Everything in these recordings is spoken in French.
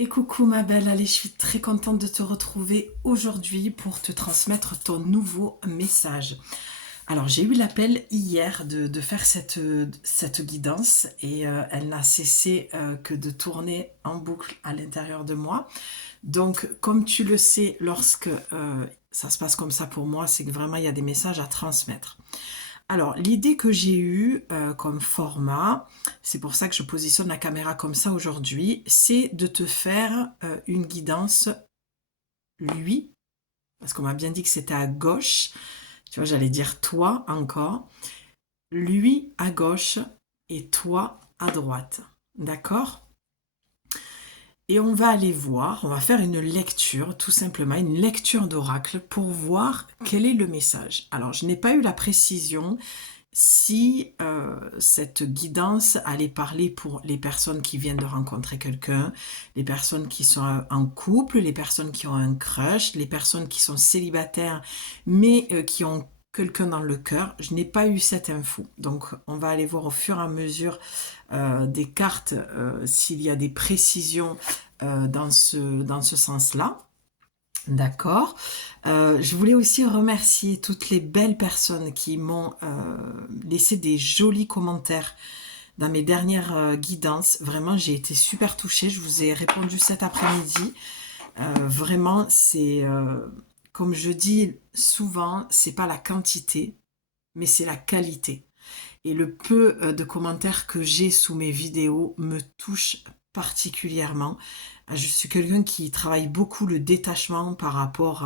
Et coucou ma belle, allez, je suis très contente de te retrouver aujourd'hui pour te transmettre ton nouveau message. Alors j'ai eu l'appel hier de faire cette guidance et elle n'a cessé que de tourner en boucle à l'intérieur de moi. Donc comme tu le sais, lorsque ça se passe comme ça pour moi, c'est que vraiment il y a des messages à transmettre. Alors, l'idée que j'ai eue comme format, c'est pour ça que je positionne la caméra comme ça aujourd'hui, c'est de te faire une guidance lui, parce qu'on m'a bien dit que c'était à gauche, tu vois, j'allais dire toi encore, lui à gauche et toi à droite, d'accord? Et on va aller voir, on va faire une lecture, tout simplement, une lecture d'oracle pour voir quel est le message. Alors, je n'ai pas eu la précision si cette guidance allait parler pour les personnes qui viennent de rencontrer quelqu'un, les personnes qui sont en couple, les personnes qui ont un crush, les personnes qui sont célibataires mais qui ont quelqu'un dans le cœur, je n'ai pas eu cette info. Donc on va aller voir au fur et à mesure des cartes s'il y a des précisions dans ce sens-là. D'accord. Je voulais aussi remercier toutes les belles personnes qui m'ont laissé des jolis commentaires dans mes dernières guidances. Vraiment, j'ai été super touchée. Je vous ai répondu cet après-midi. Vraiment, comme je dis souvent, c'est pas la quantité, mais c'est la qualité. Et le peu de commentaires que j'ai sous mes vidéos me touche particulièrement. Je suis quelqu'un qui travaille beaucoup le détachement par rapport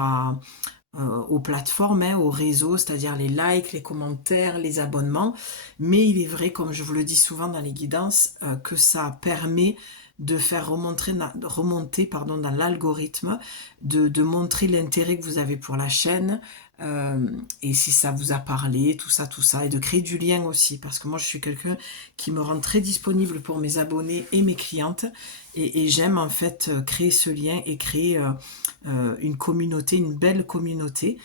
aux plateformes, hein, aux réseaux, c'est-à-dire les likes, les commentaires, les abonnements. Mais il est vrai, comme je vous le dis souvent dans les guidances, que ça permet de faire remonter dans l'algorithme, de montrer l'intérêt que vous avez pour la chaîne, et si ça vous a parlé, tout ça, et de créer du lien aussi, parce que moi je suis quelqu'un qui me rend très disponible pour mes abonnés et mes clientes, et j'aime en fait créer ce lien et créer une communauté, une belle communauté,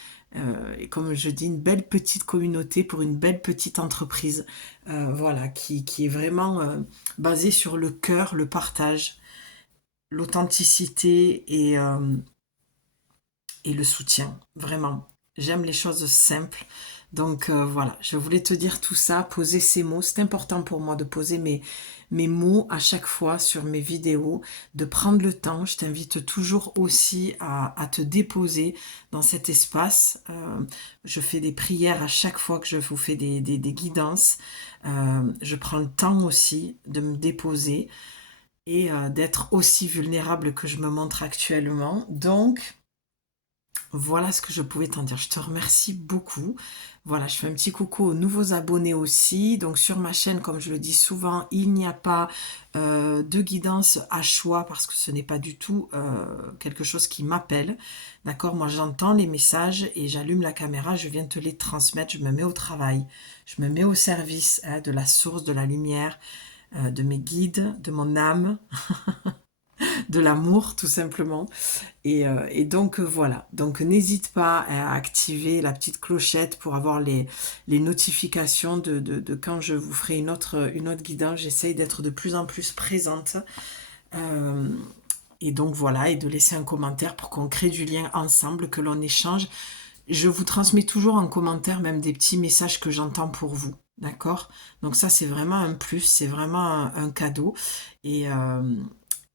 et comme je dis, une belle petite communauté pour une belle petite entreprise, voilà, qui est vraiment basée sur le cœur, le partage, l'authenticité et le soutien, vraiment. J'aime les choses simples. Donc voilà, je voulais te dire tout ça, poser ces mots. C'est important pour moi de poser mes mots à chaque fois sur mes vidéos, de prendre le temps. Je t'invite toujours aussi à te déposer dans cet espace. Je fais des prières à chaque fois que je vous fais des guidances. Je prends le temps aussi de me déposer et d'être aussi vulnérable que je me montre actuellement. Donc, voilà ce que je pouvais t'en dire. Je te remercie beaucoup. Voilà, je fais un petit coucou aux nouveaux abonnés aussi. Donc sur ma chaîne, comme je le dis souvent, il n'y a pas de guidance à choix parce que ce n'est pas du tout quelque chose qui m'appelle. D'accord? Moi, j'entends les messages et j'allume la caméra, je viens te les transmettre, je me mets au travail. Je me mets au service hein, de la source, de la lumière, de mes guides, de mon âme, de l'amour tout simplement. Et donc voilà, donc n'hésite pas à activer la petite clochette pour avoir les notifications de quand je vous ferai une autre guidance. J'essaye d'être de plus en plus présente. Euh, et donc voilà, et de laisser un commentaire pour qu'on crée du lien ensemble, que l'on échange. Je vous transmets toujours en commentaire même des petits messages que j'entends pour vous. D'accord? Donc ça, c'est vraiment un plus, c'est vraiment un cadeau. Et,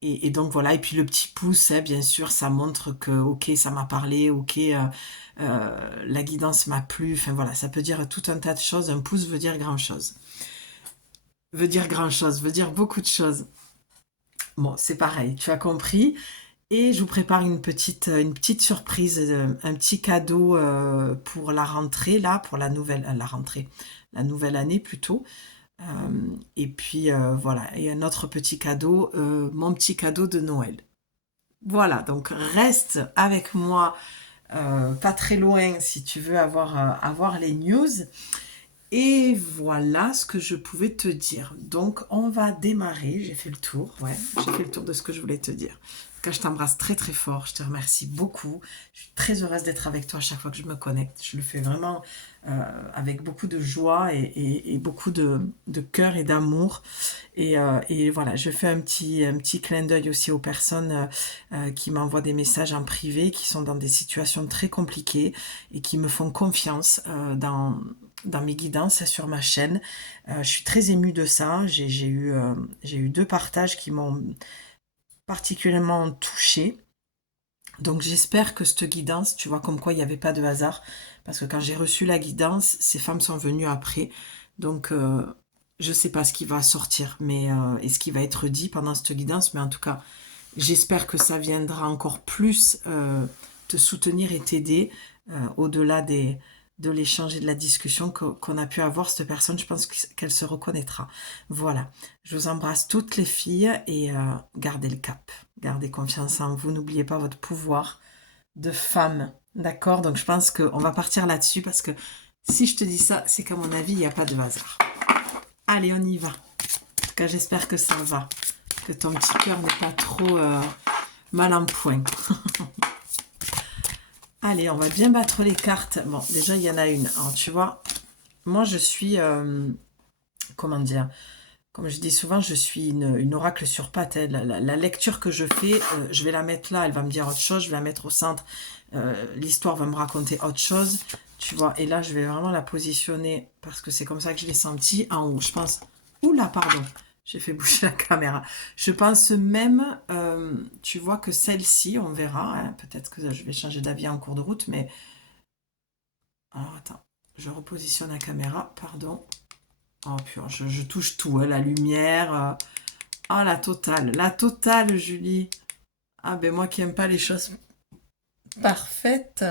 et donc voilà, et puis le petit pouce, hein, bien sûr, ça montre que, ok, ça m'a parlé, ok, la guidance m'a plu, enfin voilà, ça peut dire tout un tas de choses. Un pouce veut dire grand-chose. Veut dire grand-chose, veut dire beaucoup de choses. Bon, c'est pareil, tu as compris. Et je vous prépare une petite surprise, un petit cadeau pour la rentrée, là, pour la rentrée, la nouvelle année plutôt. Et puis voilà, et un autre petit cadeau, mon petit cadeau de Noël. Voilà, donc reste avec moi, pas très loin si tu veux avoir les news. Et voilà ce que je pouvais te dire. Donc, on va démarrer. J'ai fait le tour, ouais. J'ai fait le tour de ce que je voulais te dire. En tout cas, je t'embrasse très très fort. Je te remercie beaucoup. Je suis très heureuse d'être avec toi à chaque fois que je me connecte. Je le fais vraiment avec beaucoup de joie et beaucoup de cœur et d'amour. Et voilà, je fais un petit clin d'œil aussi aux personnes qui m'envoient des messages en privé, qui sont dans des situations très compliquées et qui me font confiance dans mes guidances sur ma chaîne. Je suis très émue de ça. J'ai eu deux partages qui m'ont particulièrement touchée. Donc j'espère que cette guidance, tu vois, comme quoi il n'y avait pas de hasard, parce que quand j'ai reçu la guidance, ces femmes sont venues après. Donc je ne sais pas ce qui va sortir et ce qui va être dit pendant cette guidance, mais en tout cas, j'espère que ça viendra encore plus te soutenir et t'aider au-delà de l'échange et de la discussion qu'on a pu avoir. Cette personne, je pense qu'elle se reconnaîtra. Voilà, je vous embrasse toutes les filles et gardez le cap. Gardez confiance en vous. N'oubliez pas votre pouvoir de femme. D'accord? Donc je pense qu'on va partir là-dessus parce que si je te dis ça, c'est qu'à mon avis, il n'y a pas de hasard. Allez, on y va. En tout cas, j'espère que ça va. Que ton petit cœur n'est pas trop mal en point. Allez, on va bien battre les cartes. Bon, déjà, il y en a une. Alors, tu vois, moi, je suis... comment dire? Comme je dis souvent, je suis une oracle sur pattes. Hein. La lecture que je fais, je vais la mettre là, elle va me dire autre chose. Je vais la mettre au centre. L'histoire va me raconter autre chose. Tu vois, et là, je vais vraiment la positionner, parce que c'est comme ça que je l'ai senti, en haut. Je pense... Oula, pardon. J'ai fait bouger la caméra. Je pense même, tu vois, que celle-ci, on verra. Hein, peut-être que je vais changer d'avis en cours de route, mais... Alors, attends. Je repositionne la caméra, pardon. Oh, purée, je touche tout, hein, la lumière. Ah, la totale, Julie. Ah, ben moi qui n'aime pas les choses parfaites.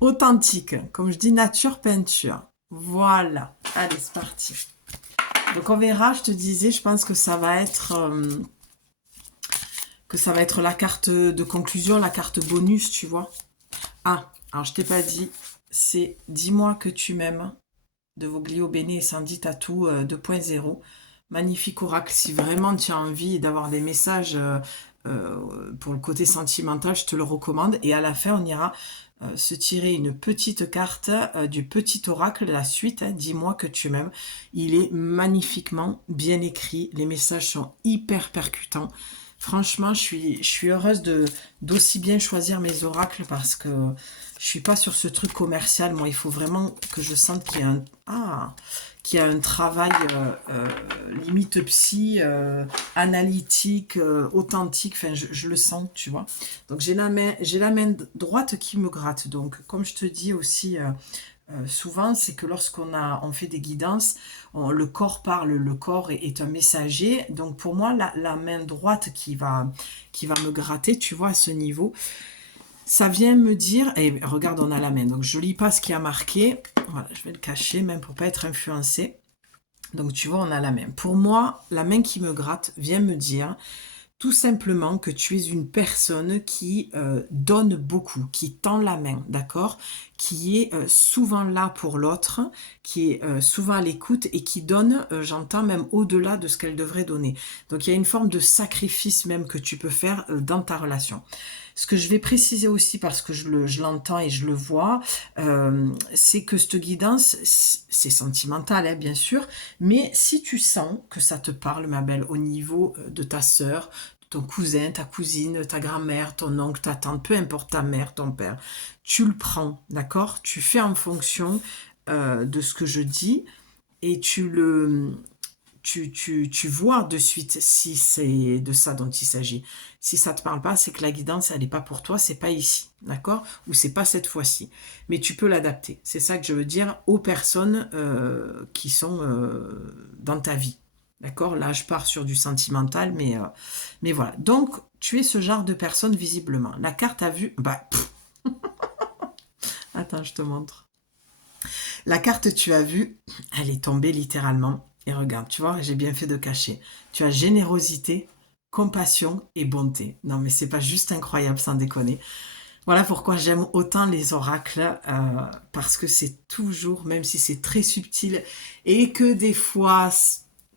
Authentique, comme je dis, nature peinture. Voilà. Allez, c'est parti. Donc on verra, je te disais, je pense que ça va être la carte de conclusion, la carte bonus, tu vois. Ah, alors je t'ai pas dit, c'est Dis-moi que tu m'aimes de Voglio Bene et Sandy Tattoo 2.0. Magnifique oracle. Si vraiment tu as envie d'avoir des messages pour le côté sentimental, je te le recommande. Et à la fin, on ira se tirer une petite carte du petit oracle, la suite, hein, Dis-moi que tu m'aimes. Il est magnifiquement bien écrit. Les messages sont hyper percutants. Franchement, je suis heureuse d'aussi bien choisir mes oracles parce que je suis pas sur ce truc commercial. Moi, il faut vraiment que je sente qu'il y a un travail limite psy, analytique, authentique. Enfin, je le sens, tu vois. Donc, j'ai la main droite qui me gratte. Donc, comme je te dis aussi... souvent, c'est que on fait des guidances, le corps parle, le corps est un messager. Donc pour moi, la main droite qui va me gratter, tu vois, à ce niveau, ça vient me dire, et regarde, on a la main, donc je lis pas ce qui a marqué, voilà, je vais le cacher même pour pas être influencée. Donc tu vois, on a la main. Pour moi, la main qui me gratte vient me dire tout simplement que tu es une personne qui donne beaucoup, qui tend la main, d'accord? Qui est souvent là pour l'autre, qui est souvent à l'écoute et qui donne, j'entends même au-delà de ce qu'elle devrait donner. Donc il y a une forme de sacrifice même que tu peux faire dans ta relation. Ce que je vais préciser aussi, parce que je l'entends et je le vois, c'est que cette guidance, c'est sentimental, hein, bien sûr, mais si tu sens que ça te parle, ma belle, au niveau de ta sœur, ton cousin, ta cousine, ta grand-mère, ton oncle, ta tante, peu importe ta mère, ton père, tu le prends, d'accord? Tu fais en fonction de ce que je dis et tu vois de suite si c'est de ça dont il s'agit. Si ça te parle pas, c'est que la guidance, elle n'est pas pour toi, c'est pas ici, d'accord? Ou c'est pas cette fois-ci. Mais tu peux l'adapter. C'est ça que je veux dire aux personnes qui sont dans ta vie. D'accord? Là, je pars sur du sentimental, mais voilà. Donc, tu es ce genre de personne, visiblement. La carte a vu... Bah, attends, je te montre. La carte, tu as vu, elle est tombée littéralement. Et regarde, tu vois, j'ai bien fait de cacher. Tu as générosité, compassion et bonté. Non, mais c'est pas juste incroyable, sans déconner. Voilà pourquoi j'aime autant les oracles, parce que c'est toujours, même si c'est très subtil, et que des fois,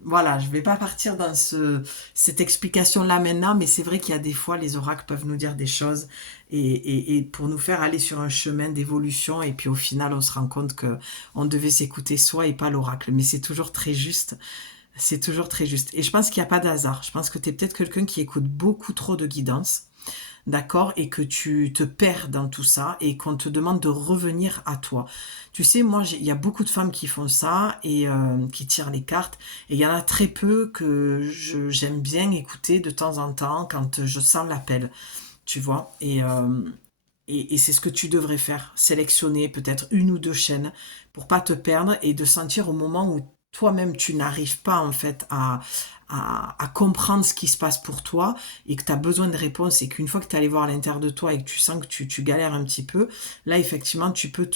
voilà, je vais pas partir dans cette explication-là maintenant, mais c'est vrai qu'il y a des fois, les oracles peuvent nous dire des choses, et pour nous faire aller sur un chemin d'évolution, et puis au final, on se rend compte que on devait s'écouter soi et pas l'oracle, mais c'est toujours très juste. C'est toujours très juste. Et je pense qu'il n'y a pas d'hasard. Je pense que tu es peut-être quelqu'un qui écoute beaucoup trop de guidance, d'accord, et que tu te perds dans tout ça et qu'on te demande de revenir à toi. Tu sais, moi, il y a beaucoup de femmes qui font ça et qui tirent les cartes, et il y en a très peu que j'aime bien écouter de temps en temps quand je sens l'appel, tu vois. Et c'est ce que tu devrais faire, sélectionner peut-être une ou deux chaînes pour pas te perdre et de sentir au moment où toi-même tu n'arrives pas en fait à comprendre ce qui se passe pour toi et que tu as besoin de réponses et qu'une fois que tu es allé voir à l'intérieur de toi et que tu sens que tu galères un petit peu, là effectivement tu peux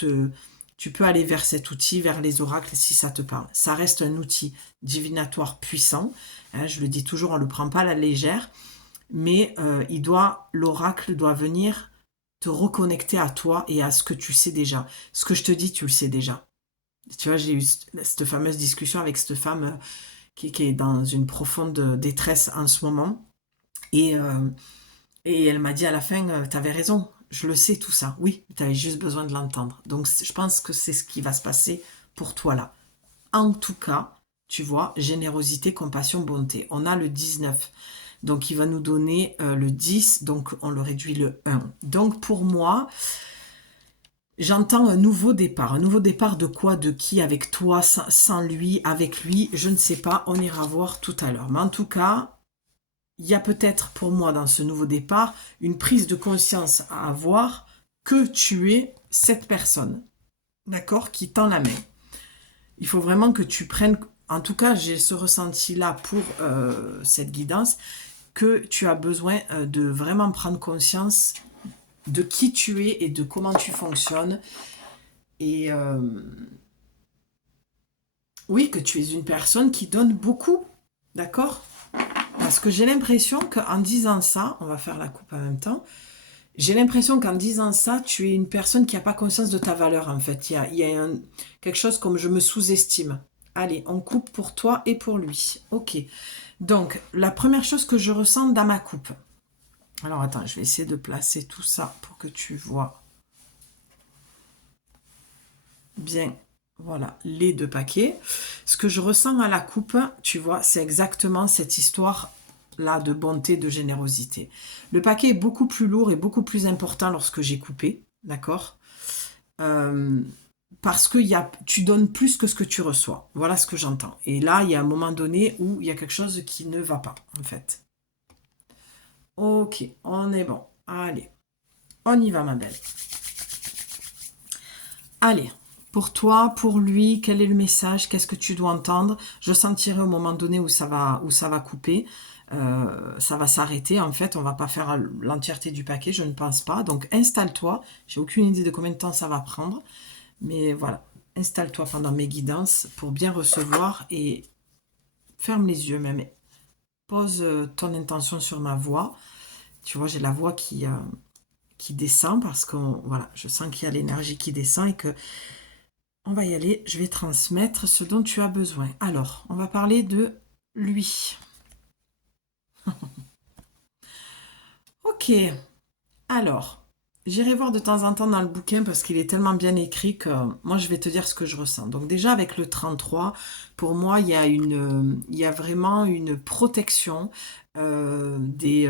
aller vers cet outil, vers les oracles si ça te parle. Ça reste un outil divinatoire puissant, hein, je le dis toujours, on ne le prend pas à la légère, mais l'oracle doit venir te reconnecter à toi et à ce que tu sais déjà. Ce que je te dis, tu le sais déjà. Tu vois, j'ai eu cette fameuse discussion avec cette femme qui est dans une profonde détresse en ce moment. Et, euh, et elle m'a dit à la fin, t'avais raison, je le sais tout ça. Oui, tu avais juste besoin de l'entendre. Donc je pense que c'est ce qui va se passer pour toi là. En tout cas, tu vois, générosité, compassion, bonté. On a le 19. Donc il va nous donner le 10, donc on le réduit le 1. Donc pour moi, j'entends un nouveau départ. Un nouveau départ de quoi, de qui, avec toi, sans lui, avec lui, je ne sais pas, on ira voir tout à l'heure. Mais en tout cas, il y a peut-être pour moi dans ce nouveau départ une prise de conscience à avoir que tu es cette personne, d'accord, qui tend la main. Il faut vraiment que tu prennes, en tout cas j'ai ce ressenti-là pour cette guidance, que tu as besoin de vraiment prendre conscience de qui tu es et de comment tu fonctionnes. Et oui, que tu es une personne qui donne beaucoup, d'accord? Parce que j'ai l'impression qu'en disant ça, on va faire la coupe en même temps, j'ai l'impression qu'en disant ça, tu es une personne qui n'a pas conscience de ta valeur, en fait. Il y a quelque chose comme je me sous-estime. Allez, on coupe pour toi et pour lui. Ok. Donc, la première chose que je ressens dans ma coupe. Alors, attends, je vais essayer de placer tout ça pour que tu vois bien, voilà, les deux paquets. Ce que je ressens à la coupe, tu vois, c'est exactement cette histoire-là de bonté, de générosité. Le paquet est beaucoup plus lourd et beaucoup plus important lorsque j'ai coupé, d'accord? Euh, Parce que tu donnes plus que ce que tu reçois. Voilà ce que j'entends. Et là, il y a un moment donné où il y a quelque chose qui ne va pas, en fait. Ok, on est bon. Allez, on y va, ma belle. Allez, pour toi, pour lui, quel est le message? Qu'est-ce que tu dois entendre? Je sentirai au moment donné où ça va couper. Ça va s'arrêter. En fait, on va pas faire l'entièreté du paquet, je ne pense pas. Donc, installe-toi. J'ai aucune idée de combien de temps ça va prendre. Mais voilà, installe-toi pendant mes guidances pour bien recevoir et ferme les yeux même. Pose ton intention sur ma voix. Tu vois, j'ai la voix qui descend parce que voilà, je sens qu'il y a l'énergie qui descend et que on va y aller. Je vais transmettre ce dont tu as besoin. Alors, on va parler de lui. Ok, alors, j'irai voir de temps en temps dans le bouquin parce qu'il est tellement bien écrit que moi je vais te dire ce que je ressens. Donc déjà avec le 33, pour moi il y a vraiment une protection des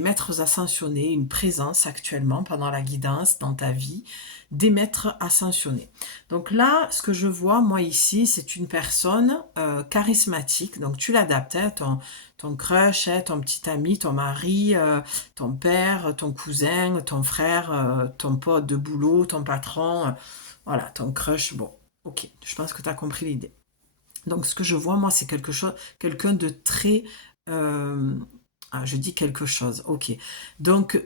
maîtres ascensionnés, une présence actuellement pendant la guidance dans ta vie des maîtres ascensionnés. Donc là, ce que je vois moi ici, c'est une personne charismatique. Donc tu l'adaptes, hein, ton crush, hein, ton petit ami, ton mari, ton père, ton cousin, ton frère, ton pote de boulot, ton patron, voilà, ton crush. Bon, ok, je pense que tu as compris l'idée. Donc, ce que je vois, moi, c'est quelqu'un de très. Je dis quelque chose, ok. Donc,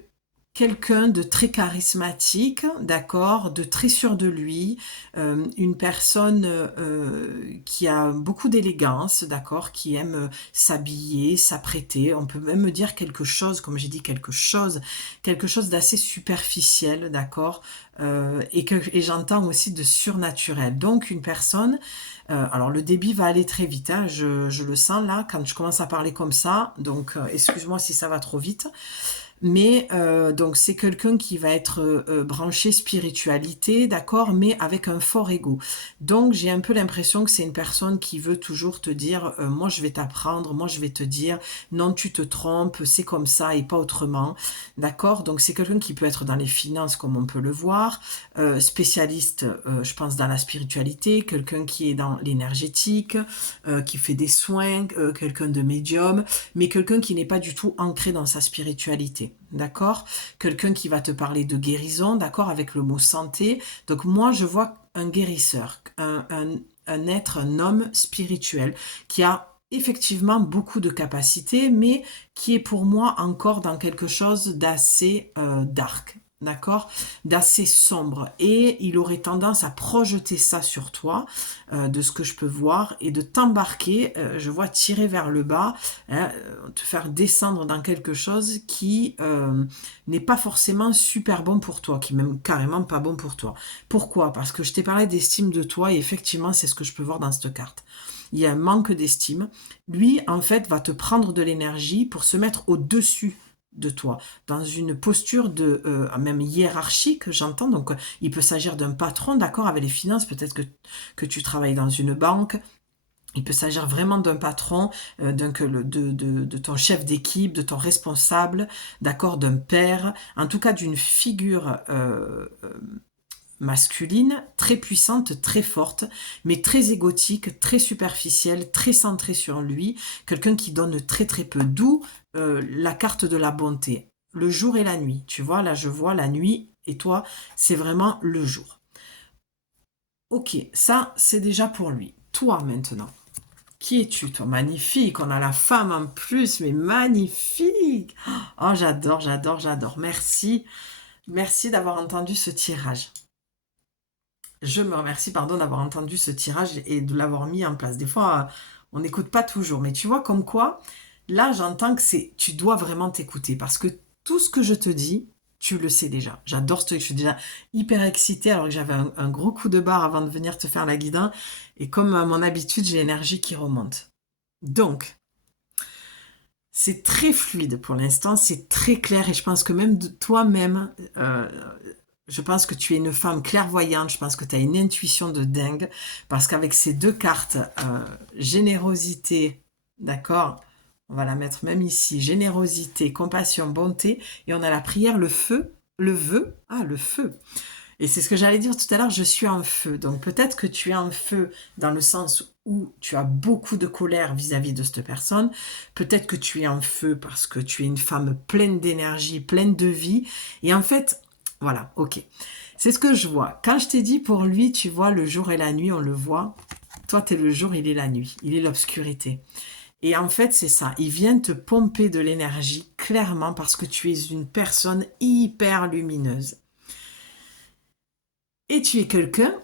quelqu'un de très charismatique, d'accord, de très sûr de lui, une personne qui a beaucoup d'élégance, d'accord, qui aime s'habiller, s'apprêter. On peut même me dire quelque chose, comme j'ai dit, quelque chose d'assez superficiel, d'accord, et j'entends aussi de surnaturel. Donc une personne, alors le débit va aller très vite, hein, je le sens là, quand je commence à parler comme ça, donc excuse-moi si ça va trop vite. Mais donc c'est quelqu'un qui va être branché spiritualité, d'accord, mais avec un fort ego. Donc j'ai un peu l'impression que c'est une personne qui veut toujours te dire, moi je vais t'apprendre, moi je vais te dire, non tu te trompes, c'est comme ça et pas autrement, d'accord. Donc c'est quelqu'un qui peut être dans les finances comme on peut le voir, spécialiste, je pense dans la spiritualité, quelqu'un qui est dans l'énergétique, qui fait des soins, quelqu'un de médium, mais quelqu'un qui n'est pas du tout ancré dans sa spiritualité, d'accord? Quelqu'un qui va te parler de guérison, d'accord, avec le mot santé. Donc moi, je vois un guérisseur, un être, un homme spirituel qui a effectivement beaucoup de capacités, mais qui est pour moi encore dans quelque chose d'assez dark, d'accord, d'assez sombre. Et il aurait tendance à projeter ça sur toi, de ce que je peux voir, et de t'embarquer, je vois tirer vers le bas, hein, te faire descendre dans quelque chose qui n'est pas forcément super bon pour toi, qui est même carrément pas bon pour toi. Pourquoi? Parce que je t'ai parlé d'estime de toi, et effectivement, c'est ce que je peux voir dans cette carte. Il y a un manque d'estime. Lui, en fait, va te prendre de l'énergie pour se mettre au-dessus de toi, dans une posture de même hiérarchique, j'entends. Donc il peut s'agir d'un patron, d'accord, avec les finances, peut-être que tu travailles dans une banque. Il peut s'agir vraiment d'un patron, de ton chef d'équipe, de ton responsable, d'accord, d'un père, en tout cas d'une figure masculine, très puissante, très forte, mais très égotique, très superficielle, très centrée sur lui, quelqu'un qui donne très très peu, d'où la carte de la bonté. Le jour et la nuit, tu vois, là je vois la nuit, et toi, c'est vraiment le jour. Ok, ça c'est déjà pour lui. Toi maintenant, qui es-tu, toi? Magnifique, on a la femme en plus, mais magnifique. Oh, j'adore, j'adore, j'adore. Merci, merci d'avoir entendu ce tirage. Je me remercie, pardon, d'avoir entendu ce tirage et de l'avoir mis en place. Des fois, on n'écoute pas toujours, mais tu vois, comme quoi, là, j'entends que tu dois vraiment t'écouter parce que tout ce que je te dis, tu le sais déjà. J'adore ce truc, je suis déjà hyper excitée alors que j'avais un gros coup de barre avant de venir te faire la guidin. Et comme à mon habitude, j'ai l'énergie qui remonte. Donc, c'est très fluide pour l'instant, c'est très clair et je pense que même toi-même, je pense que tu es une femme clairvoyante, je pense que tu as une intuition de dingue, parce qu'avec ces deux cartes, générosité, d'accord, on va la mettre même ici, générosité, compassion, bonté, et on a la prière, le feu, le vœu, ah le feu. Et c'est ce que j'allais dire tout à l'heure, je suis en feu. Donc peut-être que tu es en feu dans le sens où tu as beaucoup de colère vis-à-vis de cette personne. Peut-être que tu es en feu parce que tu es une femme pleine d'énergie, pleine de vie. Et en fait, voilà, ok. C'est ce que je vois. Quand je t'ai dit pour lui, tu vois, le jour et la nuit, on le voit. Toi, tu es le jour, il est la nuit. Il est l'obscurité. Et en fait, c'est ça. Il vient te pomper de l'énergie, clairement, parce que tu es une personne hyper lumineuse. Et tu es quelqu'un,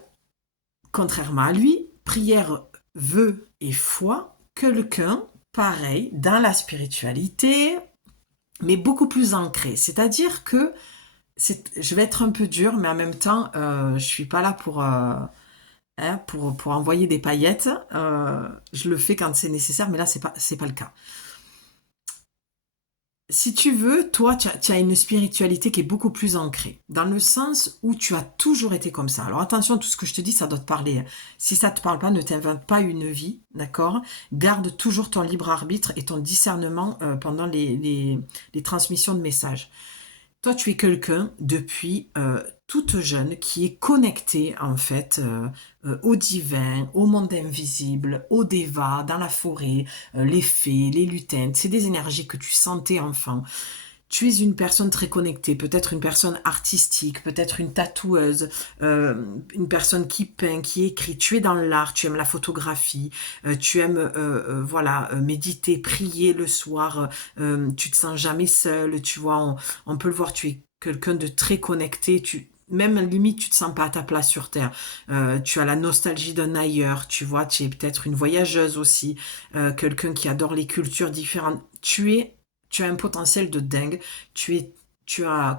contrairement à lui, prière, vœu et foi, quelqu'un, pareil, dans la spiritualité, mais beaucoup plus ancré. C'est-à-dire que, je vais être un peu dure, mais en même temps, je suis pas là pour envoyer des paillettes. Je le fais quand c'est nécessaire, mais là, c'est pas le cas. Si tu veux, toi, tu as une spiritualité qui est beaucoup plus ancrée, dans le sens où tu as toujours été comme ça. Alors attention, tout ce que je te dis, ça doit te parler. Si ça te parle pas, ne t'invente pas une vie, d'accord? Garde toujours ton libre arbitre et ton discernement pendant les transmissions de messages. Toi, tu es quelqu'un depuis toute jeune qui est connecté en fait au divin, au monde invisible, au déva, dans la forêt, les fées, les lutins. C'est des énergies que tu sentais enfant. Tu es une personne très connectée, peut-être une personne artistique, peut-être une tatoueuse, une personne qui peint, qui écrit. Tu es dans l'art, tu aimes la photographie, tu aimes voilà méditer, prier le soir. Tu te sens jamais seule, tu vois. On peut le voir, tu es quelqu'un de très connecté, même limite, tu te sens pas à ta place sur Terre. Tu as la nostalgie d'un ailleurs, tu vois, tu es peut-être une voyageuse aussi, quelqu'un qui adore les cultures différentes. Tu as un potentiel de dingue.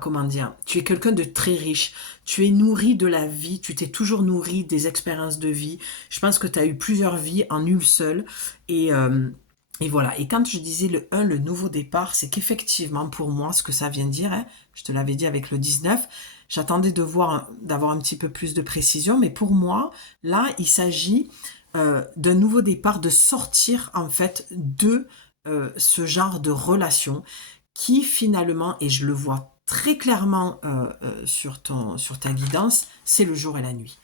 Comment dire, tu es quelqu'un de très riche. Tu es nourri de la vie. Tu t'es toujours nourri des expériences de vie. Je pense que tu as eu plusieurs vies en une seule. Et, euh, et voilà. Et quand je disais le 1, le nouveau départ, c'est qu'effectivement, pour moi, ce que ça vient dire, hein, je te l'avais dit avec le 19, j'attendais d'avoir un petit peu plus de précision, mais pour moi, là, il s'agit d'un nouveau départ, de sortir en fait de ce genre de relation qui finalement, et je le vois très clairement sur ta guidance, c'est le jour et la nuit.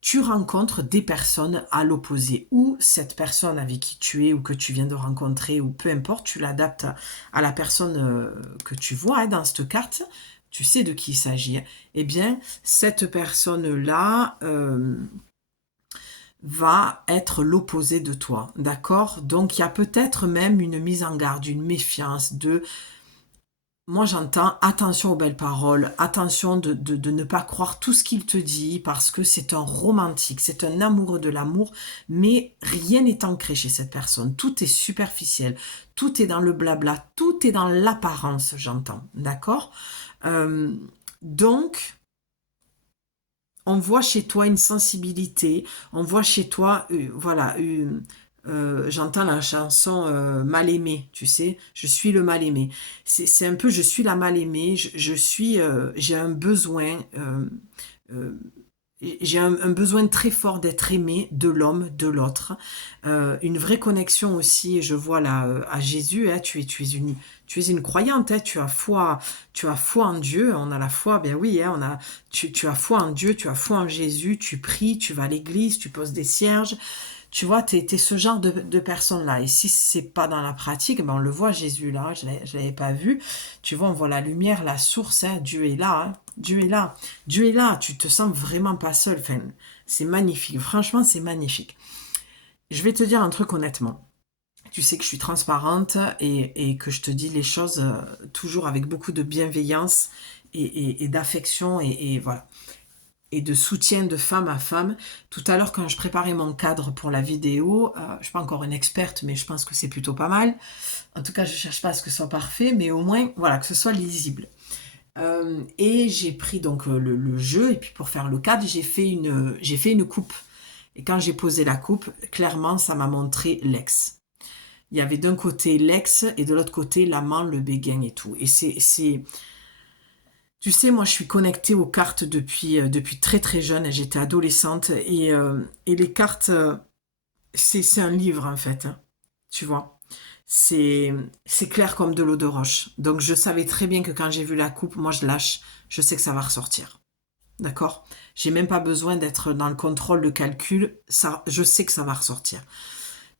Tu rencontres des personnes à l'opposé, ou cette personne avec qui tu es ou que tu viens de rencontrer, ou peu importe, tu l'adaptes à la personne que tu vois hein, dans cette carte, tu sais de qui il s'agit. Eh bien, cette personne-là va être l'opposé de toi, d'accord? Donc, il y a peut-être même une mise en garde, une méfiance de moi, j'entends attention aux belles paroles, attention de ne pas croire tout ce qu'il te dit parce que c'est un romantique, c'est un amoureux de l'amour, mais rien n'est ancré chez cette personne. Tout est superficiel, tout est dans le blabla, tout est dans l'apparence, j'entends, d'accord? Euh, donc, on voit chez toi une sensibilité, on voit chez toi, voilà, j'entends la chanson Mal aimé, tu sais, je suis le mal aimé. C'est un peu, je suis la mal aimée, j'ai un besoin, euh, j'ai un besoin très fort d'être aimé de l'homme, de l'autre. Une vraie connexion aussi, je vois là à Jésus, hein, tu es une croyante, hein, tu as foi en Dieu, on a la foi, ben oui, hein, tu as foi en Dieu, tu as foi en Jésus, tu pries, tu vas à l'église, tu poses des cierges, tu vois, t'es ce genre de personne-là. Et si c'est pas dans la pratique, ben on le voit Jésus là, je l'avais pas vu. Tu vois, on voit la lumière, la source, hein, Dieu est là, hein, Dieu est là, Dieu est là. Tu te sens vraiment pas seul. Enfin, c'est magnifique. Franchement, c'est magnifique. Je vais te dire un truc honnêtement. Tu sais que je suis transparente et que je te dis les choses toujours avec beaucoup de bienveillance et d'affection et voilà et de soutien de femme à femme. Tout à l'heure, quand je préparais mon cadre pour la vidéo, je ne suis pas encore une experte, mais je pense que c'est plutôt pas mal. En tout cas, je ne cherche pas à ce que ce soit parfait, mais au moins, voilà, que ce soit lisible. Et j'ai pris donc le jeu, et puis pour faire le cadre, j'ai fait une coupe. Et quand j'ai posé la coupe, clairement, ça m'a montré l'ex. Il y avait d'un côté l'ex, et de l'autre côté l'amant, le béguin et tout. Et tu sais, moi, je suis connectée aux cartes depuis très très jeune. J'étais adolescente et les cartes, c'est un livre en fait. Hein, tu vois, c'est c'est clair comme de l'eau de roche. Donc, je savais très bien que quand j'ai vu la coupe, moi, je lâche. Je sais que ça va ressortir. D'accord? J'ai même pas besoin d'être dans le contrôle, le calcul. Ça, je sais que ça va ressortir.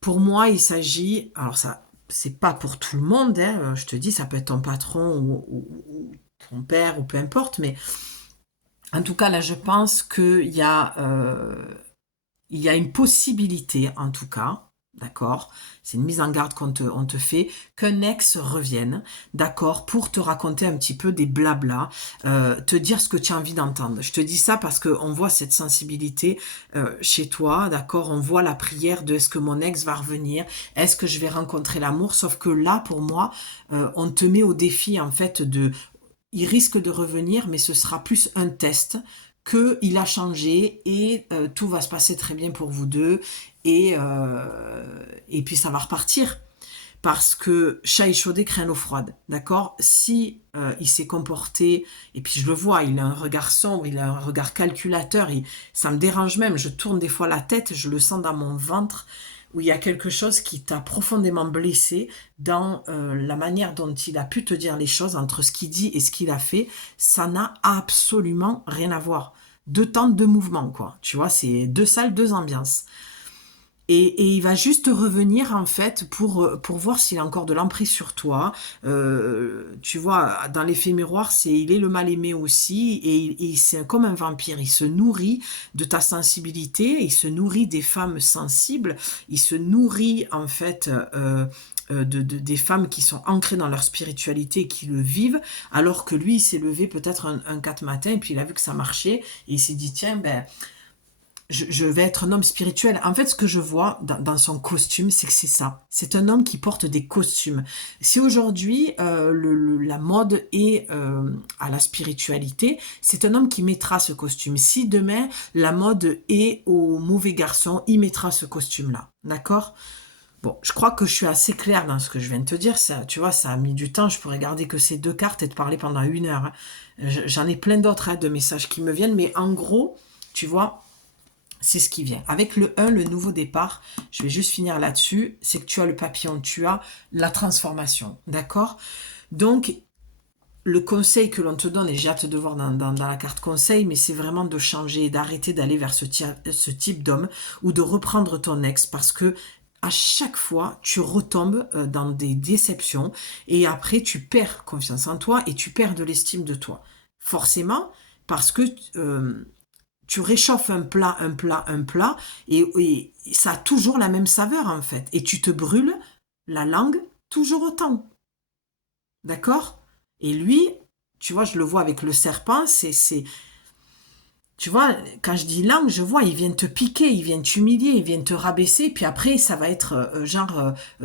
Pour moi, il s'agit. Alors ça, c'est pas pour tout le monde. Hein, je te dis, ça peut être ton patron ou ton père ou peu importe, mais en tout cas, là, je pense il y a une possibilité, en tout cas, d'accord? C'est une mise en garde on te fait, qu'un ex revienne, d'accord, pour te raconter un petit peu des blablas, te dire ce que tu as envie d'entendre. Je te dis ça parce qu'on voit cette sensibilité chez toi, d'accord? On voit la prière de est-ce que mon ex va revenir? Est-ce que je vais rencontrer l'amour? Sauf que là, pour moi, on te met au défi, en fait, il risque de revenir, mais ce sera plus un test que il a changé et tout va se passer très bien pour vous deux et puis ça va repartir parce que chat échaudé craint l'eau froide, d'accord? Si il s'est comporté, et puis je le vois, il a un regard sombre, il a un regard calculateur, ça me dérange même, je tourne des fois la tête, je le sens dans mon ventre, où il y a quelque chose qui t'a profondément blessé dans la manière dont il a pu te dire les choses, entre ce qu'il dit et ce qu'il a fait, ça n'a absolument rien à voir. Deux temps, deux mouvements, quoi. Tu vois, c'est deux salles, deux ambiances. Et il va juste revenir en fait pour voir s'il a encore de l'emprise sur toi. Tu vois, dans l'effet miroir, il est le mal aimé aussi et c'est comme un vampire. Il se nourrit de ta sensibilité, il se nourrit des femmes sensibles, il se nourrit en fait des femmes qui sont ancrées dans leur spiritualité et qui le vivent, alors que lui, il s'est levé peut-être un 4 matin et puis il a vu que ça marchait et il s'est dit, tiens, ben, je vais être un homme spirituel. En fait, ce que je vois dans son costume, c'est que c'est ça. C'est un homme qui porte des costumes. Si aujourd'hui, la mode est à la spiritualité, c'est un homme qui mettra ce costume. Si demain, la mode est au mauvais garçon, il mettra ce costume-là. D'accord? Bon, je crois que je suis assez claire dans ce que je viens de te dire. Ça, tu vois, ça a mis du temps. Je pourrais garder que ces 2 cartes et te parler pendant 1 heure. Hein. J'en ai plein d'autres de messages qui me viennent, mais en gros, tu vois, c'est ce qui vient. Avec le 1, le nouveau départ, je vais juste finir là-dessus, c'est que tu as le papillon, tu as la transformation, d'accord? Donc, le conseil que l'on te donne, et j'ai hâte de voir dans la carte conseil, mais c'est vraiment de changer, d'arrêter d'aller vers ce type d'homme, ou de reprendre ton ex, parce que à chaque fois, tu retombes dans des déceptions, et après, tu perds confiance en toi, et tu perds de l'estime de toi. Forcément, parce que tu réchauffes un plat, et ça a toujours la même saveur en fait. Et tu te brûles la langue toujours autant. D'accord? Et lui, tu vois, je le vois avec le serpent, tu vois, quand je dis langue, je vois, il vient te piquer, il vient t'humilier, il vient te rabaisser, puis après, ça va être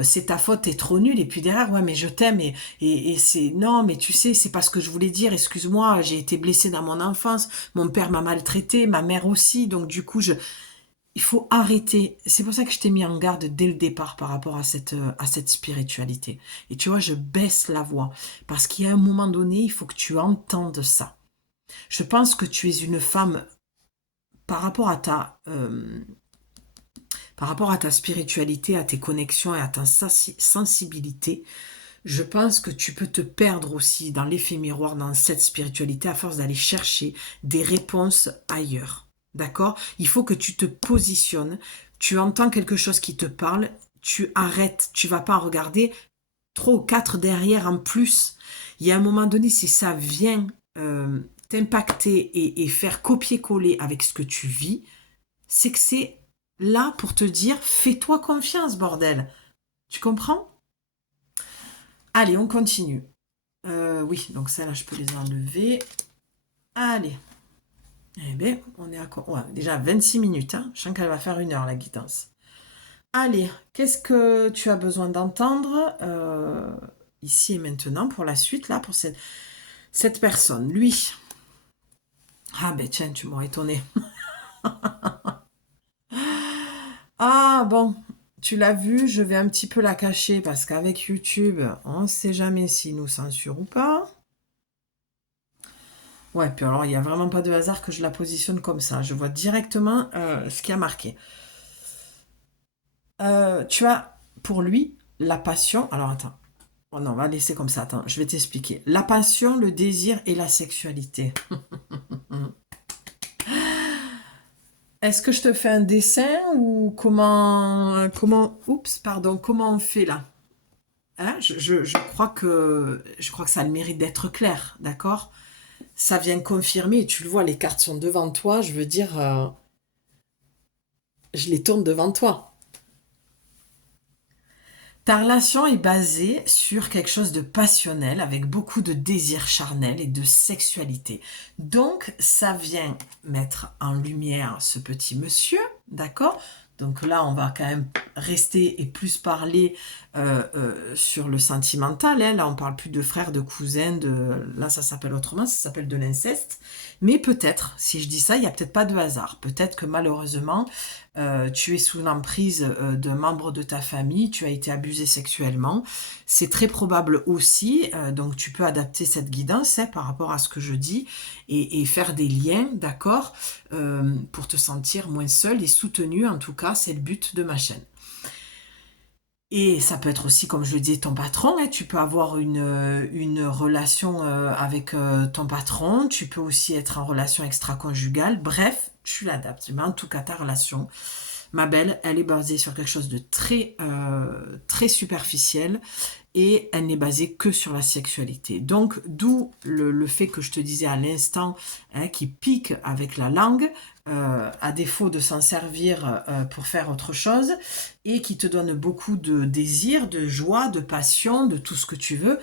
c'est ta faute, t'es trop nul, et puis derrière, ouais, mais je t'aime, et c'est, non, mais tu sais, c'est pas ce que je voulais dire, excuse-moi, j'ai été blessée dans mon enfance, mon père m'a maltraité, ma mère aussi, donc du coup, il faut arrêter. C'est pour ça que je t'ai mis en garde dès le départ par rapport à cette spiritualité. Et tu vois, je baisse la voix, parce qu'il y a un moment donné, il faut que tu entendes ça. Je pense que tu es une femme par rapport à ta spiritualité, à tes connexions et à ta sensibilité. Je pense que tu peux te perdre aussi dans l'effet miroir, dans cette spiritualité, à force d'aller chercher des réponses ailleurs. D'accord? Il faut que tu te positionnes, tu entends quelque chose qui te parle, tu arrêtes, tu vas pas regarder 3 ou 4 derrière en plus. Il y a un moment donné, si ça vient t'impacter et faire copier-coller avec ce que tu vis, c'est que c'est là pour te dire, fais-toi confiance, bordel. Tu comprends? Allez, on continue. Oui, donc celle-là, je peux les enlever. Allez. Eh bien, on est à quoi? Ouais, déjà 26 minutes. Hein. Je sens qu'elle va faire 1 heure, la guidance. Allez, qu'est-ce que tu as besoin d'entendre ici et maintenant pour la suite, là, pour cette personne? Lui. Ah ben tiens, tu m'aurais étonné. Ah bon, tu l'as vu, je vais un petit peu la cacher parce qu'avec YouTube, on ne sait jamais s'il nous censure ou pas. Ouais, puis alors il n'y a vraiment pas de hasard que je la positionne comme ça. Je vois directement ce qui a marqué. Tu as pour lui la passion. Alors attends. Oh non, on va laisser comme ça. Attends, je vais t'expliquer. La passion, le désir et la sexualité. Est-ce que je te fais un dessin ou comment on fait là? Hein, je crois que ça a le mérite d'être clair, d'accord? Ça vient confirmer, tu le vois, les cartes sont devant toi, je veux dire, je les tourne devant toi. Ta relation est basée sur quelque chose de passionnel, avec beaucoup de désir charnel et de sexualité. Donc, ça vient mettre en lumière ce petit monsieur, d'accord? Donc là, on va quand même rester et plus parler sur le sentimental. Hein. Là, on parle plus de frères, de cousins, là, ça s'appelle autrement, ça s'appelle de l'inceste. Mais peut-être, si je dis ça, il n'y a peut-être pas de hasard. Peut-être que malheureusement, tu es sous l'emprise d'un membre de ta famille, tu as été abusé sexuellement. C'est très probable aussi, donc tu peux adapter cette guidance par rapport à ce que je dis et faire des liens, d'accord, pour te sentir moins seul et soutenu. En tout cas, c'est le but de ma chaîne. Et ça peut être aussi, comme je le disais, ton patron. Hein, tu peux avoir une relation avec ton patron. Tu peux aussi être en relation extra-conjugale. Bref, tu l'adaptes. Mais en tout cas, ta relation, ma belle, elle est basée sur quelque chose de très superficiel et elle n'est basée que sur la sexualité. Donc, d'où le fait que je te disais à l'instant, hein, qui pique avec la langue, à défaut de s'en servir pour faire autre chose, et qui te donne beaucoup de désir, de joie, de passion, de tout ce que tu veux.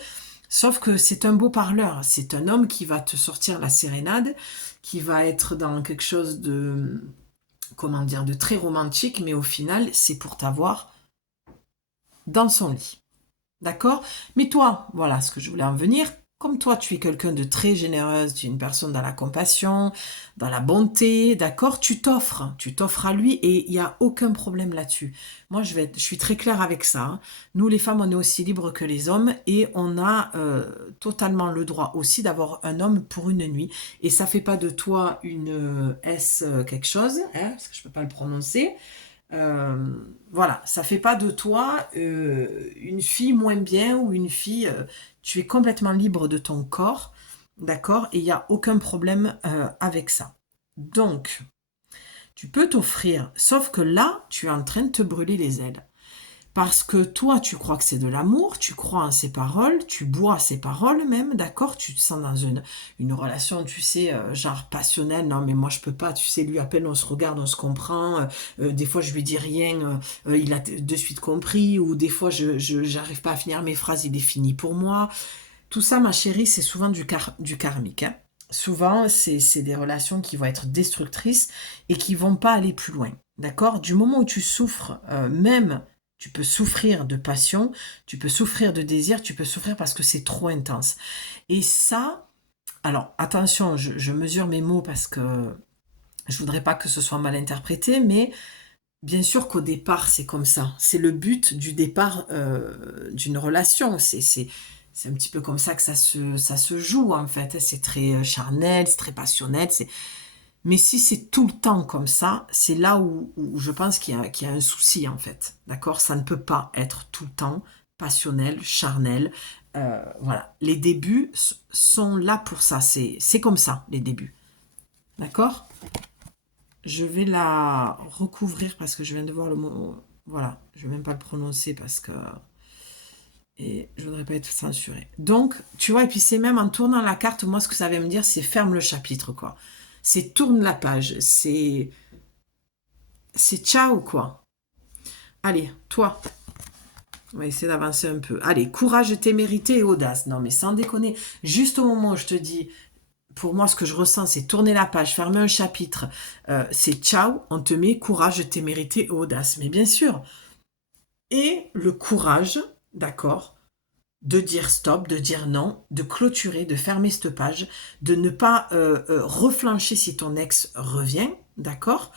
Sauf que c'est un beau parleur, c'est un homme qui va te sortir la sérénade, qui va être dans quelque chose de, comment dire, de très romantique, mais au final, c'est pour t'avoir dans son lit. D'accord? Mais toi, voilà ce que je voulais en venir. Comme toi, tu es quelqu'un de très généreuse, tu es une personne dans la compassion, dans la bonté, d'accord? Tu t'offres à lui et il n'y a aucun problème là-dessus. Moi, je suis très claire avec ça, hein. Nous, les femmes, on est aussi libres que les hommes et on a totalement le droit aussi d'avoir un homme pour une nuit. Et ça fait pas de toi une S quelque chose, hein, parce que je peux pas le prononcer. Voilà, ça fait pas de toi une fille moins bien ou une fille. Tu es complètement libre de ton corps, d'accord? Et il n'y a aucun problème avec ça. Donc, tu peux t'offrir, sauf que là, tu es en train de te brûler les ailes. Parce que toi, tu crois que c'est de l'amour, tu crois en ses paroles, tu bois ses paroles même, d'accord? Tu te sens dans une relation, tu sais, genre passionnelle. Non, mais moi, je peux pas, tu sais, lui, à peine on se regarde, on se comprend. Des fois, je lui dis rien, il a de suite compris. Ou des fois, j'arrive pas à finir mes phrases, il est fini pour moi. Tout ça, ma chérie, c'est souvent du karmique, hein. Souvent, c'est des relations qui vont être destructrices et qui vont pas aller plus loin. D'accord? Du moment où tu souffres, même, tu peux souffrir de passion, tu peux souffrir de désir, tu peux souffrir parce que c'est trop intense. Et ça, alors attention, je mesure mes mots parce que je voudrais pas que ce soit mal interprété, mais bien sûr qu'au départ, c'est comme ça. C'est le but du départ d'une relation. C'est un petit peu comme ça que ça se joue, en fait. C'est très charnel, c'est très passionnel. Mais si c'est tout le temps comme ça, c'est là où je pense qu'il y a un souci, en fait. D'accord? Ça ne peut pas être tout le temps passionnel, charnel. Voilà. Les débuts sont là pour ça. C'est comme ça, les débuts. D'accord? Je vais la recouvrir parce que je viens de voir le mot. Voilà, je ne vais même pas le prononcer parce que. Et je voudrais pas être censurée. Donc, tu vois, et puis c'est même en tournant la carte, moi, ce que ça va me dire, c'est ferme le chapitre, quoi. C'est tourne la page. C'est ciao, quoi. Allez, toi, on va essayer d'avancer un peu. Allez, courage, témérité et audace. Non, mais sans déconner, juste au moment où je te dis pour moi, ce que je ressens, c'est tourner la page, fermer un chapitre. C'est ciao, on te met courage, témérité, audace. Mais bien sûr. Et le courage, d'accord, de dire stop, de dire non, de clôturer, de fermer cette page, de ne pas reflancher si ton ex revient, d'accord.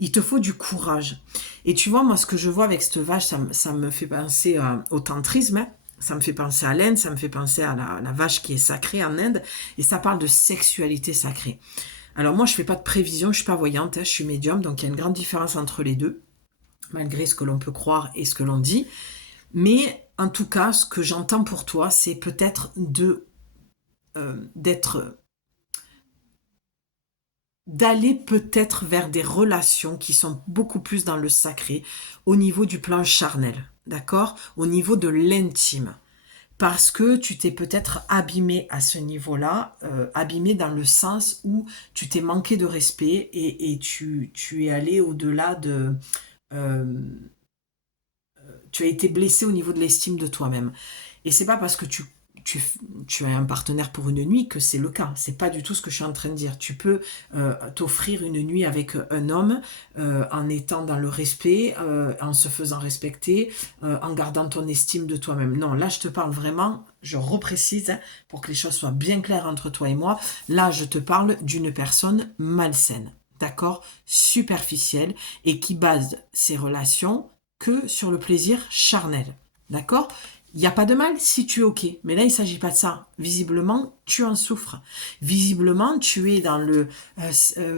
Il te faut du courage. Et tu vois, moi, ce que je vois avec cette vache, ça me fait penser au tantrisme, hein. Ça me fait penser à l'Inde, ça me fait penser à la vache qui est sacrée en Inde, et ça parle de sexualité sacrée. Alors moi, je fais pas de prévision, je suis pas voyante, hein, je suis médium, donc il y a une grande différence entre les deux, malgré ce que l'on peut croire et ce que l'on dit. Mais en tout cas, ce que j'entends pour toi, c'est peut-être d'aller peut-être vers des relations qui sont beaucoup plus dans le sacré, au niveau du plan charnel, d'accord? Au niveau de l'intime. Parce que tu t'es peut-être abîmé à ce niveau-là, abîmé dans le sens où tu t'es manqué de respect et tu es allé au-delà de... euh, tu as été blessé au niveau de l'estime de toi-même. Et c'est pas parce que tu, tu as un partenaire pour une nuit que c'est le cas. C'est pas du tout ce que je suis en train de dire. Tu peux t'offrir une nuit avec un homme en étant dans le respect, en se faisant respecter, en gardant ton estime de toi-même. Non, là je te parle vraiment, je reprécise hein, pour que les choses soient bien claires entre toi et moi. Là je te parle d'une personne malsaine, d'accord, superficielle et qui base ses relations que sur le plaisir charnel. D'accord? Il n'y a pas de mal si tu es OK. Mais là, il ne s'agit pas de ça. Visiblement, tu en souffres. Visiblement, tu es dans le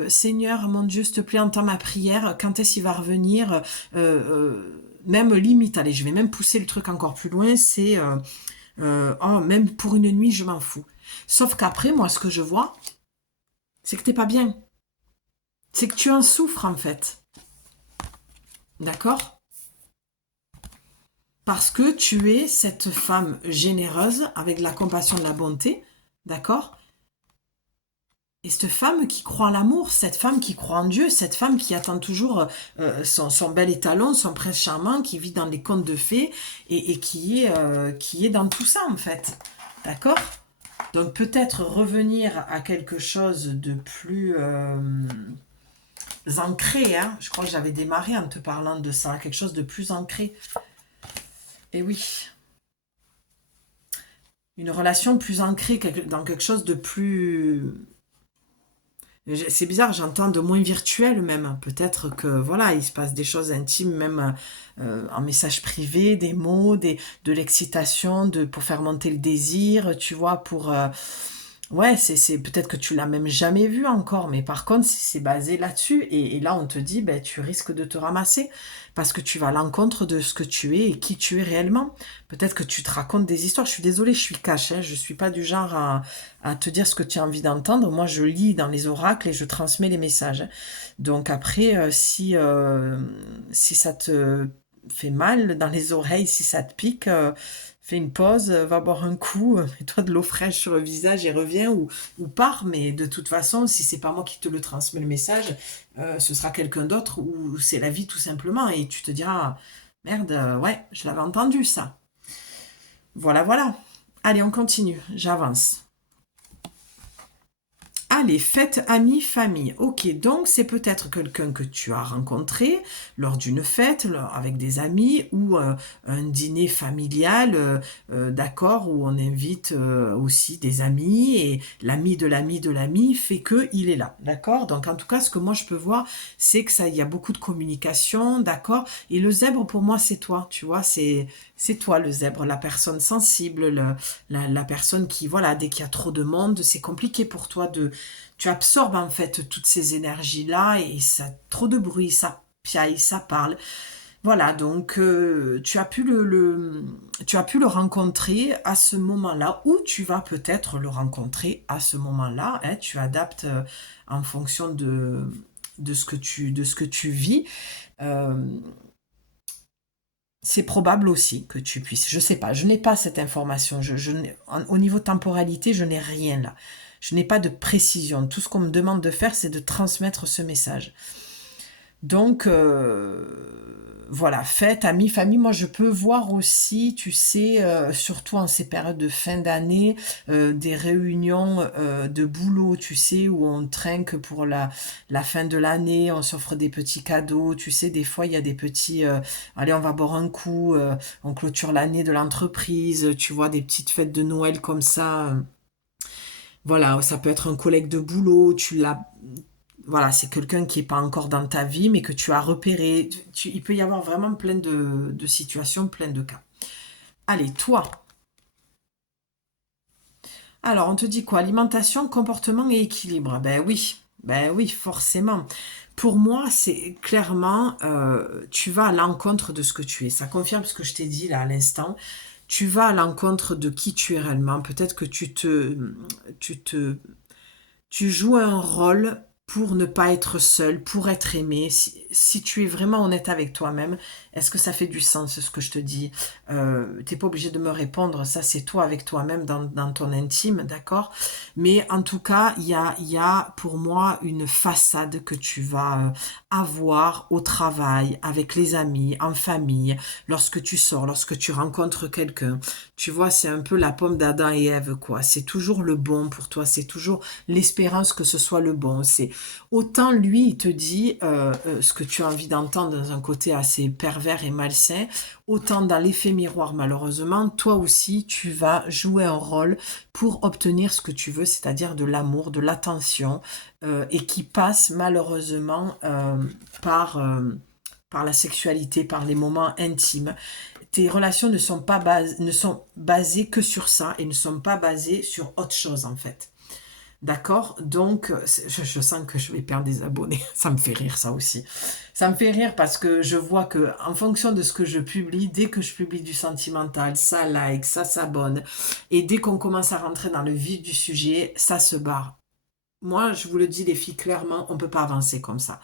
Seigneur, mon Dieu, s'il te plaît, entends ma prière. Quand est-ce qu'il va revenir même limite, allez, je vais même pousser le truc encore plus loin. C'est oh, même pour une nuit, je m'en fous. Sauf qu'après, moi, ce que je vois, c'est que t'es pas bien. C'est que tu en souffres, en fait. D'accord? Parce que tu es cette femme généreuse avec la compassion de la bonté, d'accord? Et cette femme qui croit en l'amour, cette femme qui croit en Dieu, cette femme qui attend toujours son bel étalon, son prince charmant, qui vit dans les contes de fées et qui est dans tout ça en fait. D'accord? Donc peut-être revenir à quelque chose de plus ancré, hein. Je crois que j'avais démarré en te parlant de ça, quelque chose de plus ancré. Et oui, une relation plus ancrée dans quelque chose de plus... C'est bizarre, j'entends de moins virtuel même. Peut-être que voilà, il se passe des choses intimes, même en message privé, des mots, de l'excitation, pour faire monter le désir, tu vois, ouais, c'est peut-être que tu l'as même jamais vu encore, mais par contre, c'est basé là-dessus. Et là, on te dit, ben, tu risques de te ramasser parce que tu vas à l'encontre de ce que tu es et qui tu es réellement. Peut-être que tu te racontes des histoires. Je suis désolée, je suis cash, hein, je suis pas du genre à te dire ce que tu as envie d'entendre. Moi, je lis dans les oracles et je transmets les messages, hein. Donc après, si ça te fait mal dans les oreilles, si ça te pique, fais une pause, va boire un coup, mets-toi de l'eau fraîche sur le visage et reviens ou pars. Mais de toute façon, si c'est pas moi qui te le transmets le message, ce sera quelqu'un d'autre ou c'est la vie tout simplement. Et tu te diras, merde, ouais, je l'avais entendu ça. Voilà, voilà. Allez, on continue, j'avance. Allez, fête, amis, famille. Ok, donc c'est peut-être quelqu'un que tu as rencontré lors d'une fête, avec des amis, ou un dîner familial, d'accord, où on invite aussi des amis, et l'ami de l'ami de l'ami fait que il est là, d'accord? Donc en tout cas, ce que moi je peux voir, c'est que ça, il y a beaucoup de communication, d'accord? Et le zèbre, pour moi, c'est toi, tu vois, c'est toi le zèbre, la personne sensible, la personne qui, voilà, dès qu'il y a trop de monde, c'est compliqué pour toi tu absorbes en fait toutes ces énergies-là et ça, trop de bruit, ça piaille, ça parle. Voilà, donc tu as pu le rencontrer à ce moment-là ou tu vas peut-être le rencontrer à ce moment-là, hein. Tu adaptes en fonction de ce que tu vis. Euh, c'est probable aussi que tu puisses. Je sais pas, je n'ai pas cette information. Au niveau temporalité, je n'ai rien là. Je n'ai pas de précision. Tout ce qu'on me demande de faire, c'est de transmettre ce message. Donc, voilà, fête, amis, famille. Moi, je peux voir aussi, tu sais, surtout en ces périodes de fin d'année, des réunions de boulot, tu sais, où on trinque pour la fin de l'année, on s'offre des petits cadeaux. Tu sais, des fois, il y a des petits, allez, on va boire un coup, on clôture l'année de l'entreprise, tu vois, des petites fêtes de Noël comme ça. Voilà, ça peut être un collègue de boulot, voilà, c'est quelqu'un qui n'est pas encore dans ta vie, mais que tu as repéré. Il peut y avoir vraiment plein de situations, plein de cas. Allez, toi. Alors, on te dit quoi? Alimentation, comportement et équilibre. Ben oui, forcément. Pour moi, c'est clairement, tu vas à l'encontre de ce que tu es. Ça confirme ce que je t'ai dit là à l'instant. Tu vas à l'encontre de qui tu es réellement. Peut-être que tu te, tu joues un rôle pour ne pas être seul, pour être aimé. Si tu es vraiment honnête avec toi-même, est-ce que ça fait du sens ce que je te dis? T'es pas obligé de me répondre, ça c'est toi avec toi-même dans ton intime, d'accord? Mais en tout cas, il y a pour moi une façade que tu vas avoir au travail, avec les amis, en famille, lorsque tu sors, lorsque tu rencontres quelqu'un. Tu vois, c'est un peu la pomme d'Adam et Ève, quoi. C'est toujours le bon pour toi, c'est toujours l'espérance que ce soit le bon. C'est autant lui, il te dit ce que tu as envie d'entendre dans un côté assez pervers et malsain, autant dans l'effet miroir, malheureusement, toi aussi, tu vas jouer un rôle pour obtenir ce que tu veux, c'est-à-dire de l'amour, de l'attention, et qui passe malheureusement par la sexualité, par les moments intimes. Tes relations ne sont basées que sur ça et ne sont pas basées sur autre chose en fait. D'accord? Donc, je sens que je vais perdre des abonnés. Ça me fait rire, ça aussi. Ça me fait rire parce que je vois que, en fonction de ce que je publie, dès que je publie du sentimental, ça like, ça s'abonne. Et dès qu'on commence à rentrer dans le vif du sujet, ça se barre. Moi, je vous le dis, les filles, clairement, on peut pas avancer comme ça.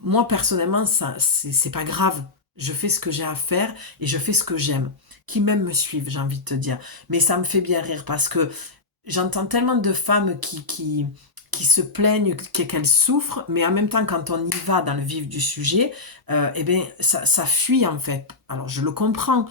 Moi, personnellement, ça, c'est pas grave. Je fais ce que j'ai à faire et je fais ce que j'aime. Qui même me suivent, j'ai envie de te dire. Mais ça me fait bien rire parce que j'entends tellement de femmes qui qui se plaignent, qu'elles souffrent, mais en même temps, quand on y va dans le vif du sujet, eh bien, ça fuit en fait. Alors, je le comprends,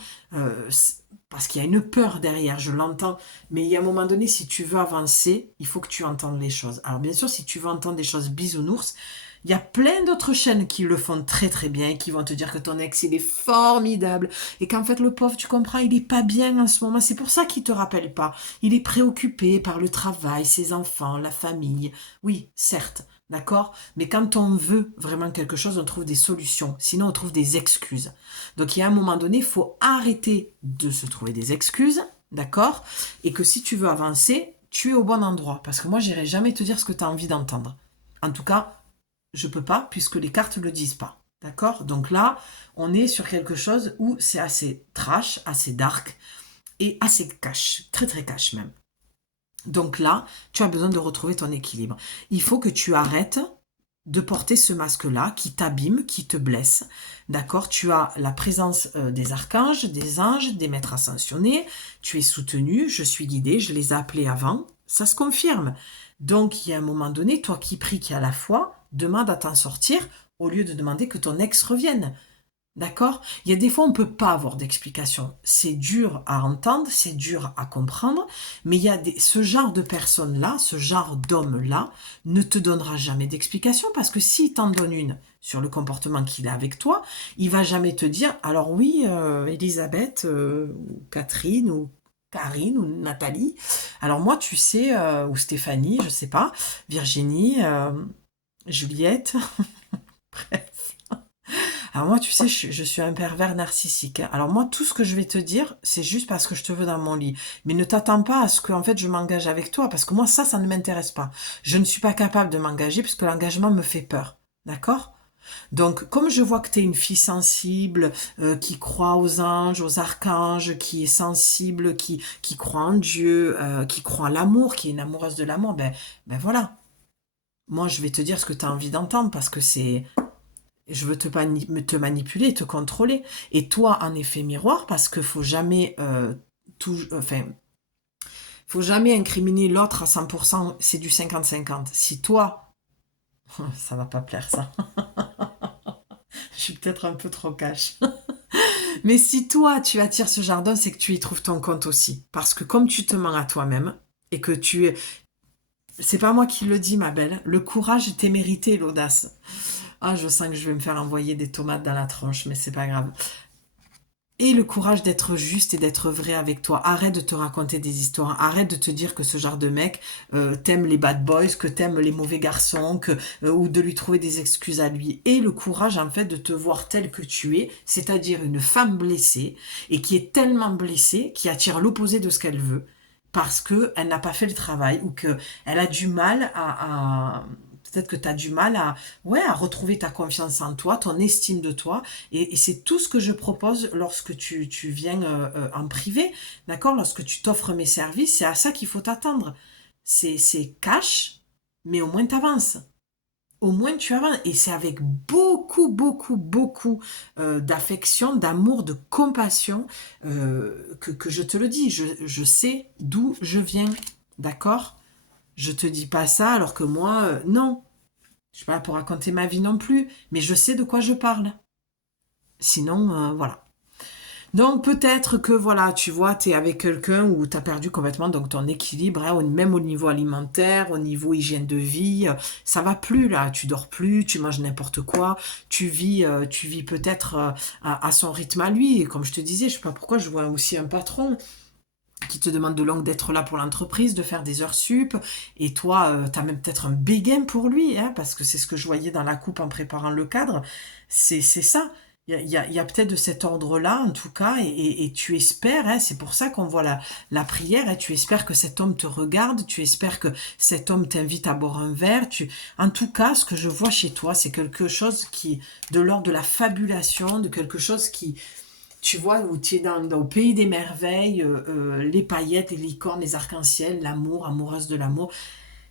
parce qu'il y a une peur derrière, je l'entends, mais il y a un moment donné, si tu veux avancer, il faut que tu entendes les choses. Alors, bien sûr, si tu veux entendre des choses bisounours, il y a plein d'autres chaînes qui le font très très bien, qui vont te dire que ton ex, il est formidable, et qu'en fait, le pauvre, tu comprends, il est pas bien en ce moment. C'est pour ça qu'il te rappelle pas. Il est préoccupé par le travail, ses enfants, la famille. Oui, certes, d'accord? Mais quand on veut vraiment quelque chose, on trouve des solutions. Sinon, on trouve des excuses. Donc, il y a un moment donné, il faut arrêter de se trouver des excuses, d'accord? Et que si tu veux avancer, tu es au bon endroit. Parce que moi, j'irai jamais te dire ce que tu as envie d'entendre. En tout cas, je peux pas puisque les cartes ne le disent pas. D'accord? Donc là, on est sur quelque chose où c'est assez trash, assez dark et assez cash, très très cash même. Donc là, tu as besoin de retrouver ton équilibre. Il faut que tu arrêtes de porter ce masque-là qui t'abîme, qui te blesse. D'accord? Tu as la présence des archanges, des anges, des maîtres ascensionnés. Tu es soutenu, je suis guidée, je les ai appelés avant. Ça se confirme. Donc, il y a un moment donné, toi qui pries, qui as la foi, demande à t'en sortir au lieu de demander que ton ex revienne. D'accord? Il y a des fois, on ne peut pas avoir d'explication. C'est dur à entendre, c'est dur à comprendre, mais il y a ce genre de personnes-là, ce genre d'homme-là, ne te donnera jamais d'explication parce que s'il t'en donne une sur le comportement qu'il a avec toi, il va jamais te dire, alors oui, Elisabeth, ou Catherine, ou Karine, ou Nathalie, alors moi, tu sais, ou Stéphanie, je sais pas, Virginie, Juliette, bref. Alors moi, tu sais, je suis un pervers narcissique, hein. Alors moi, tout ce que je vais te dire, c'est juste parce que je te veux dans mon lit. Mais ne t'attends pas à ce que, en fait, je m'engage avec toi, parce que moi, ça ne m'intéresse pas. Je ne suis pas capable de m'engager, parce que l'engagement me fait peur. D'accord? Donc, comme je vois que tu es une fille sensible, qui croit aux anges, aux archanges, qui est sensible, qui croit en Dieu, qui croit à l'amour, qui est une amoureuse de l'amour, ben voilà. Moi, je vais te dire ce que tu as envie d'entendre, parce que je veux te manipuler, te contrôler. Et toi, en effet miroir, parce qu'il faut jamais faut jamais incriminer l'autre à 100%, c'est du 50-50. Si toi, ça va pas plaire ça, je suis peut-être un peu trop cash. Mais si toi, tu attires ce jardin, c'est que tu y trouves ton compte aussi. Parce que comme tu te mens à toi-même, et que tu es... C'est pas moi qui le dis, ma belle. Le courage t'est mérité, l'audace. Ah, je sens que je vais me faire envoyer des tomates dans la tronche, mais c'est pas grave. Et le courage d'être juste et d'être vrai avec toi. Arrête de te raconter des histoires. Arrête de te dire que ce genre de mec t'aime les bad boys, que t'aimes les mauvais garçons, ou de lui trouver des excuses à lui. Et le courage, en fait, de te voir tel que tu es, c'est-à-dire une femme blessée, et qui est tellement blessée, qui attire l'opposé de ce qu'elle veut, parce qu'elle n'a pas fait le travail, ou qu'elle a du mal peut-être que tu as du mal à retrouver ta confiance en toi, ton estime de toi. Et c'est tout ce que je propose lorsque tu viens en privé, d'accord? Lorsque tu t'offres mes services, c'est à ça qu'il faut t'attendre. C'est cash, mais au moins tu avances. Au moins tu avances. Et c'est avec beaucoup, beaucoup, beaucoup d'affection, d'amour, de compassion que je te le dis. Je sais d'où je viens, d'accord? Je te dis pas ça alors que moi, non. Je suis pas là pour raconter ma vie non plus, mais je sais de quoi je parle. Sinon, voilà. Donc peut-être que voilà, tu vois, tu es avec quelqu'un où tu as perdu complètement donc ton équilibre, hein, même au niveau alimentaire, au niveau hygiène de vie, ça va plus là, tu dors plus, tu manges n'importe quoi, tu vis peut-être à son rythme à lui, et comme je te disais, je sais pas pourquoi, je vois aussi un patron qui te demande de longue d'être là pour l'entreprise, de faire des heures sup, et toi, tu as même peut-être un béguin pour lui, hein, parce que c'est ce que je voyais dans la coupe en préparant le cadre, c'est ça. Il y a peut-être de cet ordre-là, en tout cas, et tu espères, hein, c'est pour ça qu'on voit la prière, hein, tu espères que cet homme te regarde, tu espères que cet homme t'invite à boire un verre, en tout cas, ce que je vois chez toi, c'est quelque chose qui, de l'ordre de la fabulation, de quelque chose qui, tu vois, où tu es au pays des merveilles, les paillettes, les licornes, les arcs-en-ciel, l'amour, amoureuse de l'amour.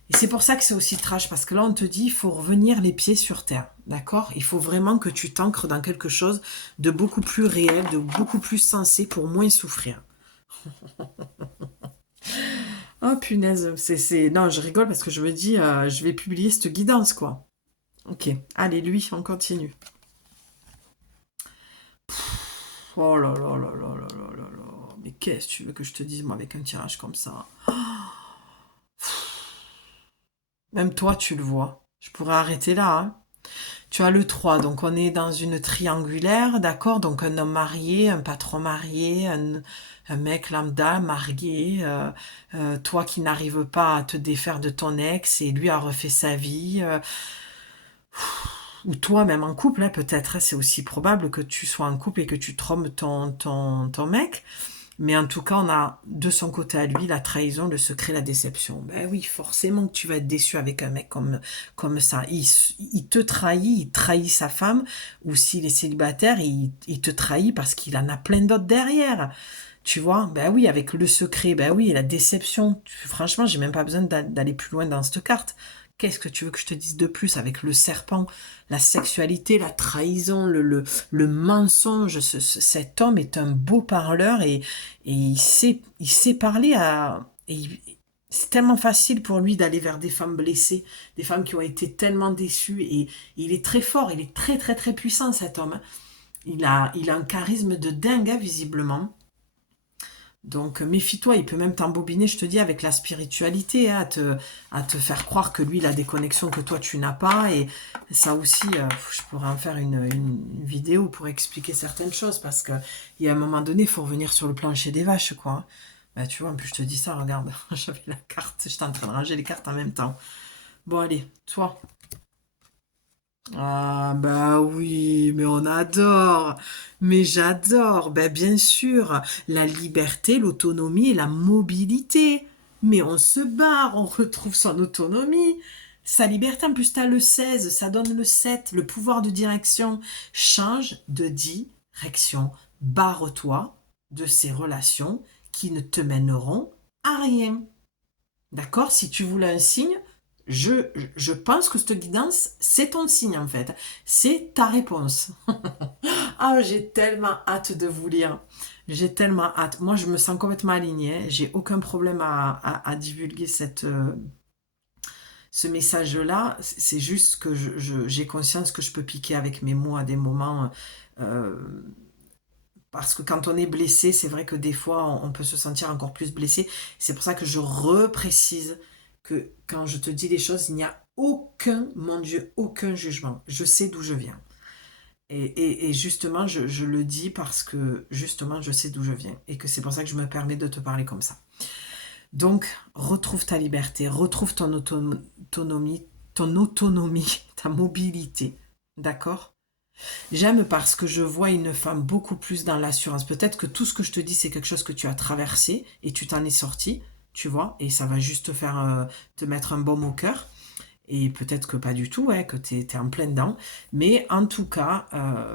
Et c'est pour ça que c'est aussi trash, parce que là, on te dit, il faut revenir les pieds sur terre, d'accord? Il faut vraiment que tu t'ancres dans quelque chose de beaucoup plus réel, de beaucoup plus sensé pour moins souffrir. Oh punaise, Non, je rigole parce que je me dis, je vais publier cette guidance, quoi. Ok, allez, lui, on continue. Oh là là là là là là là là. Mais qu'est-ce que tu veux que je te dise, moi, avec un tirage comme ça? Même toi, tu le vois. Je pourrais arrêter là, hein. Tu as le 3, donc on est dans une triangulaire, d'accord? Donc un homme marié, un patron marié, un mec lambda marié, toi qui n'arrives pas à te défaire de ton ex et lui a refait sa vie, ou toi même en couple, hein, peut-être, hein, c'est aussi probable que tu sois en couple et que tu trompes ton mec. Mais en tout cas, on a de son côté à lui la trahison, le secret, la déception. Ben oui, forcément que tu vas être déçu avec un mec comme ça. Il te trahit, il trahit sa femme, ou s'il est célibataire, il te trahit parce qu'il en a plein d'autres derrière. Tu vois, ben oui, avec le secret, ben oui, et la déception. Franchement, j'ai même pas besoin d'aller plus loin dans cette carte. Qu'est-ce que tu veux que je te dise de plus avec le serpent, la sexualité, la trahison, le mensonge? Cet homme est un beau parleur et il sait parler c'est tellement facile pour lui d'aller vers des femmes blessées, des femmes qui ont été tellement déçues et il est très fort, il est très très très puissant cet homme, hein. Il a un charisme de dingue, hein, visiblement. Donc méfie-toi, il peut même t'embobiner, je te dis, avec la spiritualité, hein, à te faire croire que lui, il a des connexions que toi, tu n'as pas. Et ça aussi, je pourrais en faire une vidéo pour expliquer certaines choses, parce qu'il y a un moment donné, il faut revenir sur le plancher des vaches, quoi, hein. Bah, tu vois, en plus, je te dis ça, regarde, j'avais la carte, j'étais en train de ranger les cartes en même temps. Bon, allez, toi. Ah bah oui, mais on adore. Mais j'adore. Ben bien sûr, la liberté, l'autonomie et la mobilité. Mais on se barre, on retrouve son autonomie. Sa liberté, en plus, t'as le 16, ça donne le 7, le pouvoir de direction. Change de direction. Barre-toi de ces relations qui ne te mèneront à rien. D'accord? Si tu voulais un signe, je pense que cette guidance, c'est ton signe en fait. C'est ta réponse. Ah, j'ai tellement hâte de vous lire. J'ai tellement hâte. Moi, je me sens complètement alignée, hein. J'ai aucun problème à divulguer ce message-là. C'est juste que j'ai conscience que je peux piquer avec mes mots à des moments. euh, Parce que quand on est blessé, c'est vrai que des fois, on peut se sentir encore plus blessé. C'est pour ça que je reprécise que quand je te dis les choses, il n'y a aucun, mon Dieu, aucun jugement. Je sais d'où je viens. Et justement, je le dis parce que justement, je sais d'où je viens. Et que c'est pour ça que je me permets de te parler comme ça. Donc, retrouve ta liberté, retrouve ton autonomie, ta mobilité. D'accord? J'aime parce que je vois une femme beaucoup plus dans l'assurance. Peut-être que tout ce que je te dis, c'est quelque chose que tu as traversé et tu t'en es sorti, tu vois, et ça va juste te faire te mettre un baume au cœur. Et peut-être que pas du tout, ouais, que tu es en plein dedans. Mais en tout cas,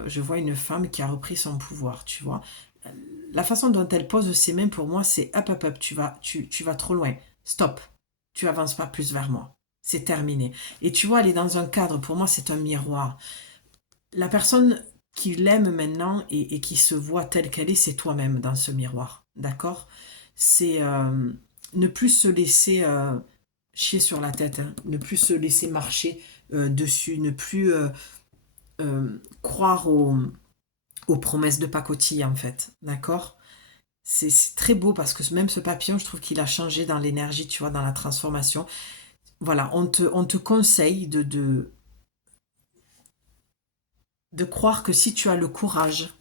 je vois une femme qui a repris son pouvoir, tu vois. La façon dont elle pose ses mains pour moi, c'est hop, hop, hop, tu vas trop loin. Stop. Tu avances pas plus vers moi. C'est terminé. Et tu vois, elle est dans un cadre, pour moi, c'est un miroir. La personne qui l'aime maintenant et qui se voit telle qu'elle est, c'est toi-même dans ce miroir. D'accord? C'est ne plus se laisser chier sur la tête, hein, ne plus se laisser marcher dessus, ne plus croire aux promesses de pacotille, en fait. D'accord? C'est très beau parce que même ce papillon, je trouve qu'il a changé dans l'énergie, tu vois, dans la transformation. Voilà, on te conseille de croire que si tu as le courage,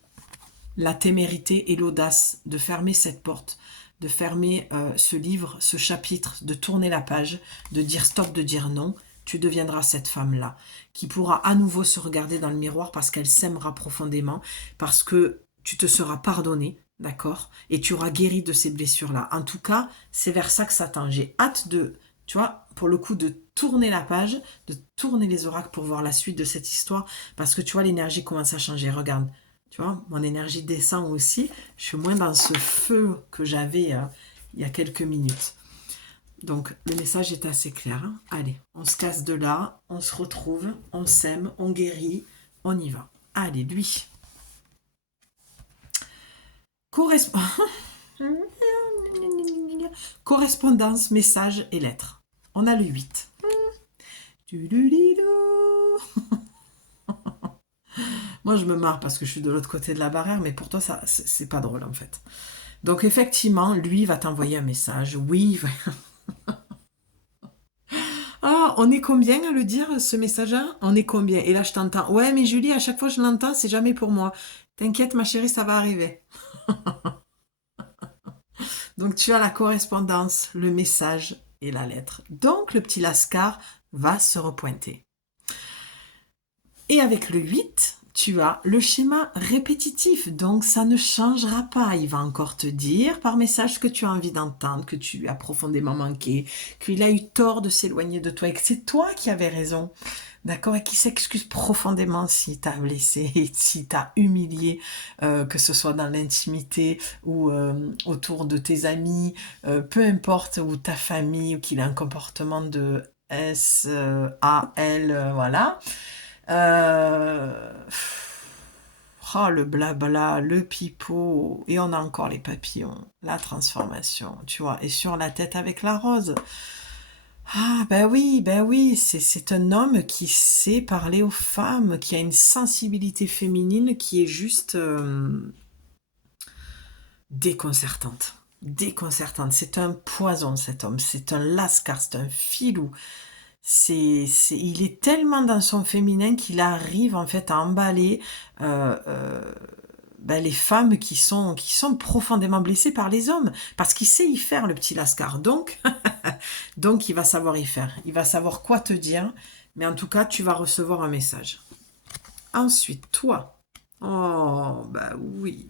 la témérité et l'audace de fermer cette porte, de fermer ce livre, ce chapitre, de tourner la page, de dire stop, de dire non, tu deviendras cette femme-là, qui pourra à nouveau se regarder dans le miroir parce qu'elle s'aimera profondément, parce que tu te seras pardonné, d'accord? Et tu auras guéri de ces blessures-là. En tout cas, c'est vers ça que ça tend. J'ai hâte de, tu vois, pour le coup, de tourner la page, de tourner les oracles pour voir la suite de cette histoire, parce que tu vois, l'énergie commence à changer. Regarde, tu vois, mon énergie descend aussi. Je suis moins dans ce feu que j'avais il y a quelques minutes. Donc, le message est assez clair, hein. Allez, on se casse de là, on se retrouve, on s'aime, on guérit, on y va. Allez, lui. Correspond. correspondance, message et lettres. On a le 8. Moi, je me marre parce que je suis de l'autre côté de la barrière, mais pour toi, ça, c'est pas drôle en fait. Donc, effectivement, lui va t'envoyer un message. Oui, ah, on est combien à le dire, ce message-là? On est combien? Et là, je t'entends. Ouais, mais Julie, à chaque fois que je l'entends, c'est jamais pour moi. T'inquiète, ma chérie, ça va arriver. Donc, tu as la correspondance, le message et la lettre. Donc, le petit Lascar va se repointer. Et avec le 8, tu as le schéma répétitif, donc ça ne changera pas. Il va encore te dire par message que tu as envie d'entendre, que tu lui as profondément manqué, qu'il a eu tort de s'éloigner de toi et que c'est toi qui avais raison. D'accord? Et qui s'excuse profondément si t'as blessé, si t'as humilié, que ce soit dans l'intimité ou autour de tes amis, peu importe, ou ta famille, ou qu'il a un comportement de S, A, L, voilà. Euh, Oh, le blabla, le pipeau, et on a encore les papillons, la transformation, tu vois, et sur la tête avec la rose. Ah, ben oui, c'est un homme qui sait parler aux femmes, qui a une sensibilité féminine qui est juste déconcertante. Déconcertante. C'est un poison, cet homme. C'est un lascar, c'est un filou. Il est tellement dans son féminin qu'il arrive en fait à emballer euh, euh, les femmes qui sont profondément blessées par les hommes. Parce qu'il sait y faire, le petit lascar. Donc il va savoir y faire. Il va savoir quoi te dire. Mais en tout cas, tu vas recevoir un message. Ensuite, toi. Oh, bah oui,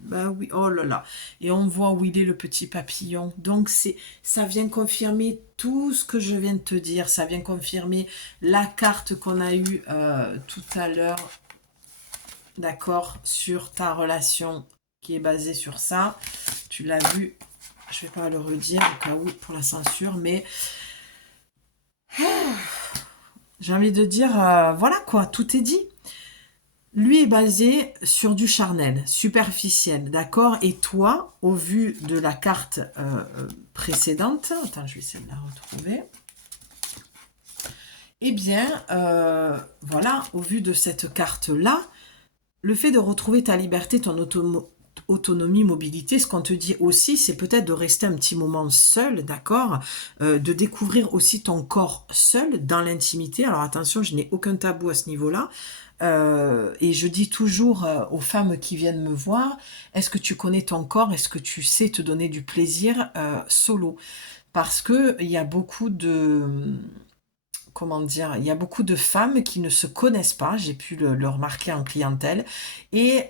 oh là là. Et on voit où il est le petit papillon. Donc ça vient confirmer tout ce que je viens de te dire. Ça vient confirmer la carte qu'on a eue tout à l'heure, d'accord, sur ta relation qui est basée sur ça. Tu l'as vu, je vais pas le redire au cas où pour la censure, mais j'ai envie de dire, voilà quoi, tout est dit. Lui est basé sur du charnel, superficiel, d'accord? Et toi, au vu de la carte précédente, attends, je vais essayer de la retrouver. Eh bien, voilà, au vu de cette carte-là, le fait de retrouver ta liberté, ton autonomie, mobilité, ce qu'on te dit aussi, c'est peut-être de rester un petit moment seul, d'accord? De découvrir aussi ton corps seul dans l'intimité. Alors attention, je n'ai aucun tabou à ce niveau-là. Et je dis toujours aux femmes qui viennent me voir, est-ce que tu connais ton corps? Est-ce que tu sais te donner du plaisir solo? Parce que il y a beaucoup de, comment dire, il y a beaucoup de femmes qui ne se connaissent pas, j'ai pu le remarquer en clientèle, et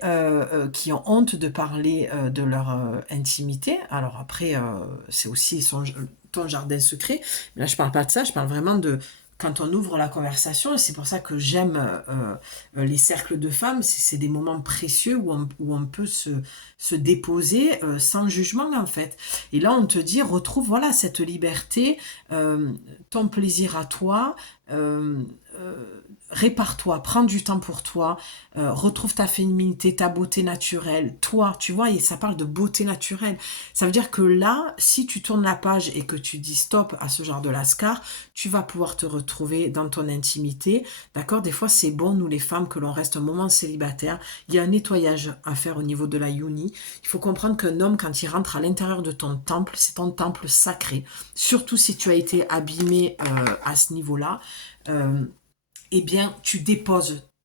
qui ont honte de parler de leur intimité. Alors après, c'est aussi ton jardin secret. Mais là, je parle pas de ça, je parle vraiment de quand on ouvre la conversation, et c'est pour ça que j'aime les cercles de femmes, c'est des moments précieux où on peut se déposer sans jugement en fait. Et là, on te dit, retrouve voilà cette liberté, ton plaisir à toi, euh, euh, répare-toi, prends du temps pour toi, retrouve ta féminité, ta beauté naturelle, toi, tu vois, et ça parle de beauté naturelle. Ça veut dire que là, si tu tournes la page et que tu dis stop à ce genre de lascar, tu vas pouvoir te retrouver dans ton intimité, d'accord? Des fois, c'est bon, nous les femmes, que l'on reste un moment célibataire. Il y a un nettoyage à faire au niveau de la yoni. Il faut comprendre qu'un homme, quand il rentre à l'intérieur de ton temple, c'est ton temple sacré. Surtout si tu as été abîmé à ce niveau-là, eh bien,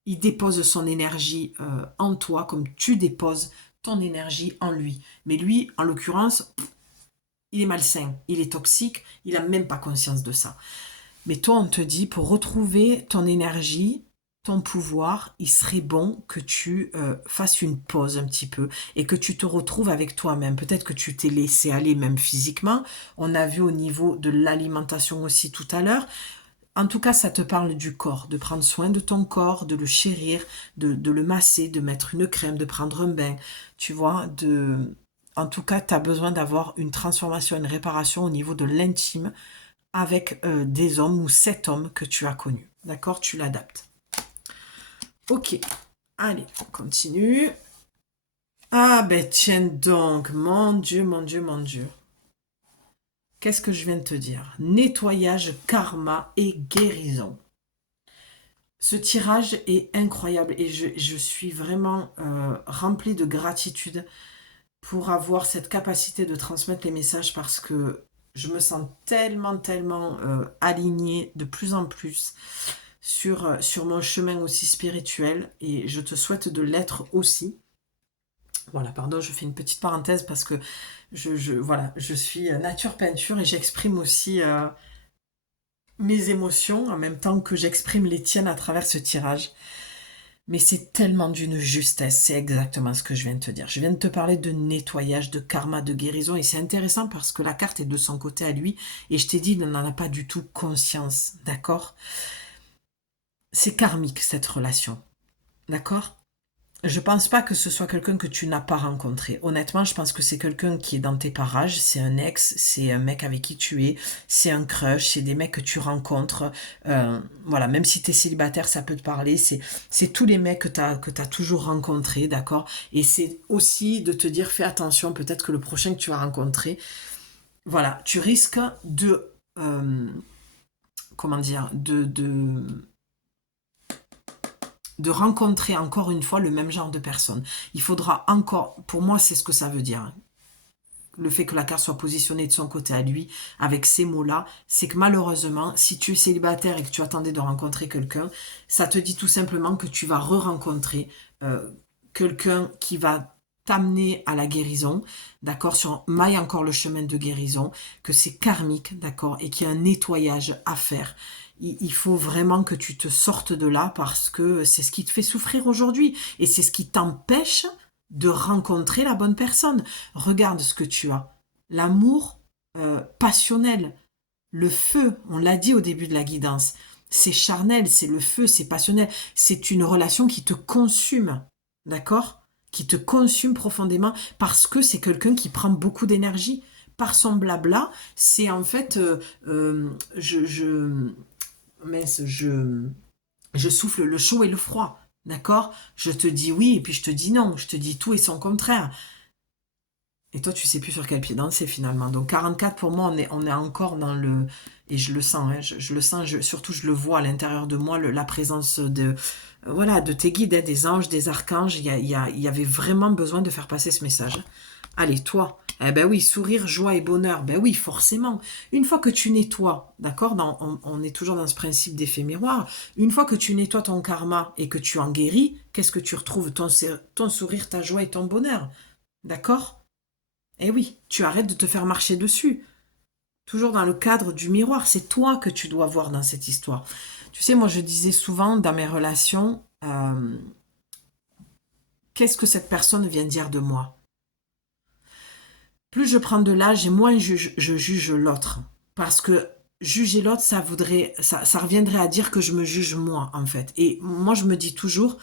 il dépose son énergie en toi comme tu déposes ton énergie en lui. Mais lui, en l'occurrence, il est malsain, il est toxique, il n'a même pas conscience de ça. Mais toi, on te dit, pour retrouver ton énergie, ton pouvoir, il serait bon que tu fasses une pause un petit peu et que tu te retrouves avec toi-même. Peut-être que tu t'es laissé aller même physiquement. On a vu au niveau de l'alimentation aussi tout à l'heure. En tout cas, ça te parle du corps, de prendre soin de ton corps, de le chérir, de le masser, de mettre une crème, de prendre un bain, tu vois, En tout cas, tu as besoin d'avoir une transformation, une réparation au niveau de l'intime avec des hommes ou cet homme que tu as connu. D'accord? Tu l'adaptes. Ok. Allez, on continue. Ah ben tiens donc, mon Dieu, mon Dieu, mon Dieu. qu'est-ce que je viens de te dire? Nettoyage, karma et guérison. Ce tirage est incroyable et je suis vraiment remplie de gratitude pour avoir cette capacité de transmettre les messages parce que je me sens tellement alignée de plus en plus sur mon chemin aussi spirituel et je te souhaite de l'être aussi. Voilà, pardon, je fais une petite parenthèse parce que voilà, je suis nature peinture et j'exprime aussi mes émotions en même temps que j'exprime les tiennes à travers ce tirage. Mais c'est tellement d'une justesse, c'est exactement ce que je viens de te dire. Je viens de te parler de nettoyage, de karma, de guérison, et c'est intéressant parce que la carte est de son côté à lui, et je t'ai dit, il n'en a pas du tout conscience, d'accord? C'est karmique, cette relation, d'accord? Je pense pas que ce soit quelqu'un que tu n'as pas rencontré. Honnêtement, je pense que c'est quelqu'un qui est dans tes parages, c'est un ex, c'est un mec avec qui tu es, c'est un crush, c'est des mecs que tu rencontres. Voilà, même si tu es célibataire, ça peut te parler. C'est tous les mecs que t'as toujours rencontrés, d'accord? Et c'est aussi de te dire, fais attention, peut-être que le prochain que tu vas rencontrer, voilà, tu risques de... comment dire? De rencontrer encore une fois le même genre de personne. Il faudra encore, pour moi c'est ce que ça veut dire, hein. Le fait que la carte soit positionnée de son côté à lui, avec ces mots-là, c'est que malheureusement, si tu es célibataire et que tu attendais de rencontrer quelqu'un, ça te dit tout simplement que tu vas re-rencontrer quelqu'un qui va t'amener à la guérison, d'accord, maille encore le chemin de guérison, que c'est karmique, d'accord, et qu'il y a un nettoyage à faire. Il faut vraiment que tu te sortes de là parce que c'est ce qui te fait souffrir aujourd'hui et c'est ce qui t'empêche de rencontrer la bonne personne. Regarde ce que tu as. L'amour passionnel, le feu, on l'a dit au début de la guidance, c'est charnel, c'est le feu, c'est passionnel, c'est une relation qui te consume, d'accord? Qui te consume profondément parce que c'est quelqu'un qui prend beaucoup d'énergie. Par son blabla, c'est en fait, mince, je souffle le chaud et le froid, d'accord? Je te dis oui et puis je te dis non, je te dis tout et son contraire. Et toi, tu sais plus sur quel pied danser finalement. Donc 44 pour moi, on est encore dans le... Et je le sens, hein, je le sens, surtout je le vois à l'intérieur de moi, la présence de, voilà, de tes guides, hein, des anges, des archanges. Il y avait vraiment besoin de faire passer ce message. Allez, toi, eh ben oui, sourire, joie et bonheur, ben oui, forcément. Une fois que tu nettoies, d'accord, on est toujours dans ce principe d'effet miroir, une fois que tu nettoies ton karma et que tu en guéris, qu'est-ce que tu retrouves? Ton sourire, ta joie et ton bonheur, d'accord? Eh oui, tu arrêtes de te faire marcher dessus. Toujours dans le cadre du miroir, c'est toi que tu dois voir dans cette histoire. Tu sais, moi je disais souvent dans mes relations, qu'est-ce que cette personne vient dire de moi? Plus je prends de l'âge et moins je juge l'autre. Parce que juger l'autre, ça reviendrait à dire que je me juge moi, en fait. Et moi, je me dis toujours,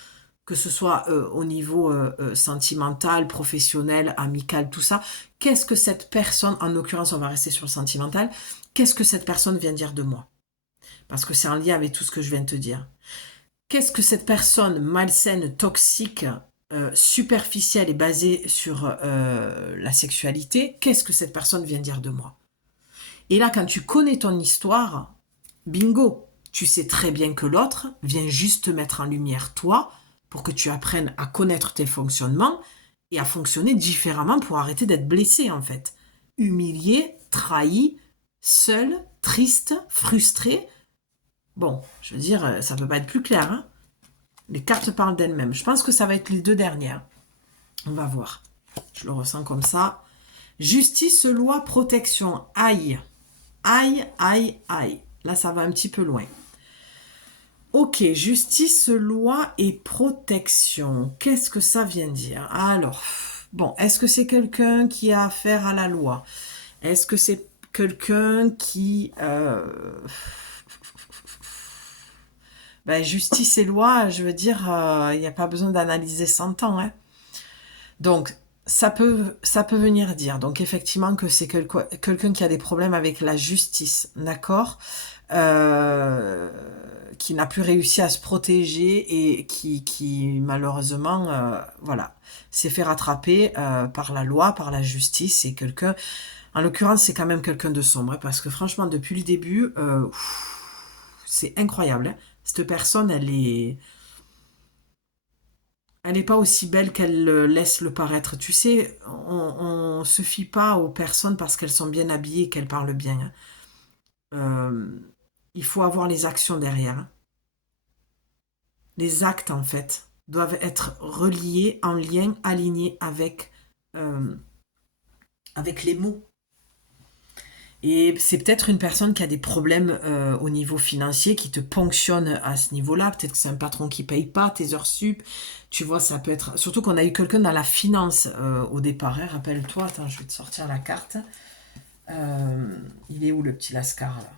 que ce soit au niveau sentimental, professionnel, amical, tout ça, qu'est-ce que cette personne, en l'occurrence, on va rester sur le sentimental, qu'est-ce que cette personne vient dire de moi? Parce que c'est en lien avec tout ce que je viens de te dire. Qu'est-ce que cette personne malsaine, toxique, superficielle et basée sur la sexualité, qu'est-ce que cette personne vient dire de moi? Et là, quand tu connais ton histoire, bingo, tu sais très bien que l'autre vient juste te mettre en lumière toi pour que tu apprennes à connaître tes fonctionnements et à fonctionner différemment pour arrêter d'être blessé en fait. Humilié, trahi, seul, triste, frustré. Bon, je veux dire, ça peut pas être plus clair, hein. Les cartes parlent d'elles-mêmes. Je pense que ça va être les deux dernières. On va voir. Je le ressens comme ça. Justice, loi, protection. Aïe. Aïe, aïe, aïe. Là, ça va un petit peu loin. Ok, justice, loi et protection. Qu'est-ce que ça vient dire? Alors, bon, est-ce que c'est quelqu'un qui a affaire à la loi? Est-ce que c'est quelqu'un qui... Ben, justice et loi, je veux dire, il n'y a pas besoin d'analyser 100 ans, hein. Donc, ça peut venir dire, donc effectivement, que c'est quelqu'un qui a des problèmes avec la justice, d'accord, qui n'a plus réussi à se protéger et qui malheureusement, voilà, s'est fait rattraper par la loi, par la justice. C'est quelqu'un... En l'occurrence, c'est quand même quelqu'un de sombre, hein, parce que franchement, depuis le début, c'est incroyable, hein. Cette personne, elle est pas aussi belle qu'elle laisse le paraître. Tu sais, on se fie pas aux personnes parce qu'elles sont bien habillées et qu'elles parlent bien, hein. Euh, il faut avoir les actions derrière, hein. Les actes, en fait, doivent être reliés, en lien, alignés euh, avec les mots. Et c'est peut-être une personne qui a des problèmes au niveau financier, qui te ponctionne à ce niveau-là. Peut-être que c'est un patron qui paye pas tes heures sup. Tu vois, ça peut être... Surtout qu'on a eu quelqu'un dans la finance au départ, hein. Rappelle-toi, attends, je vais te sortir la carte. Euh, il est où le petit Lascar, là?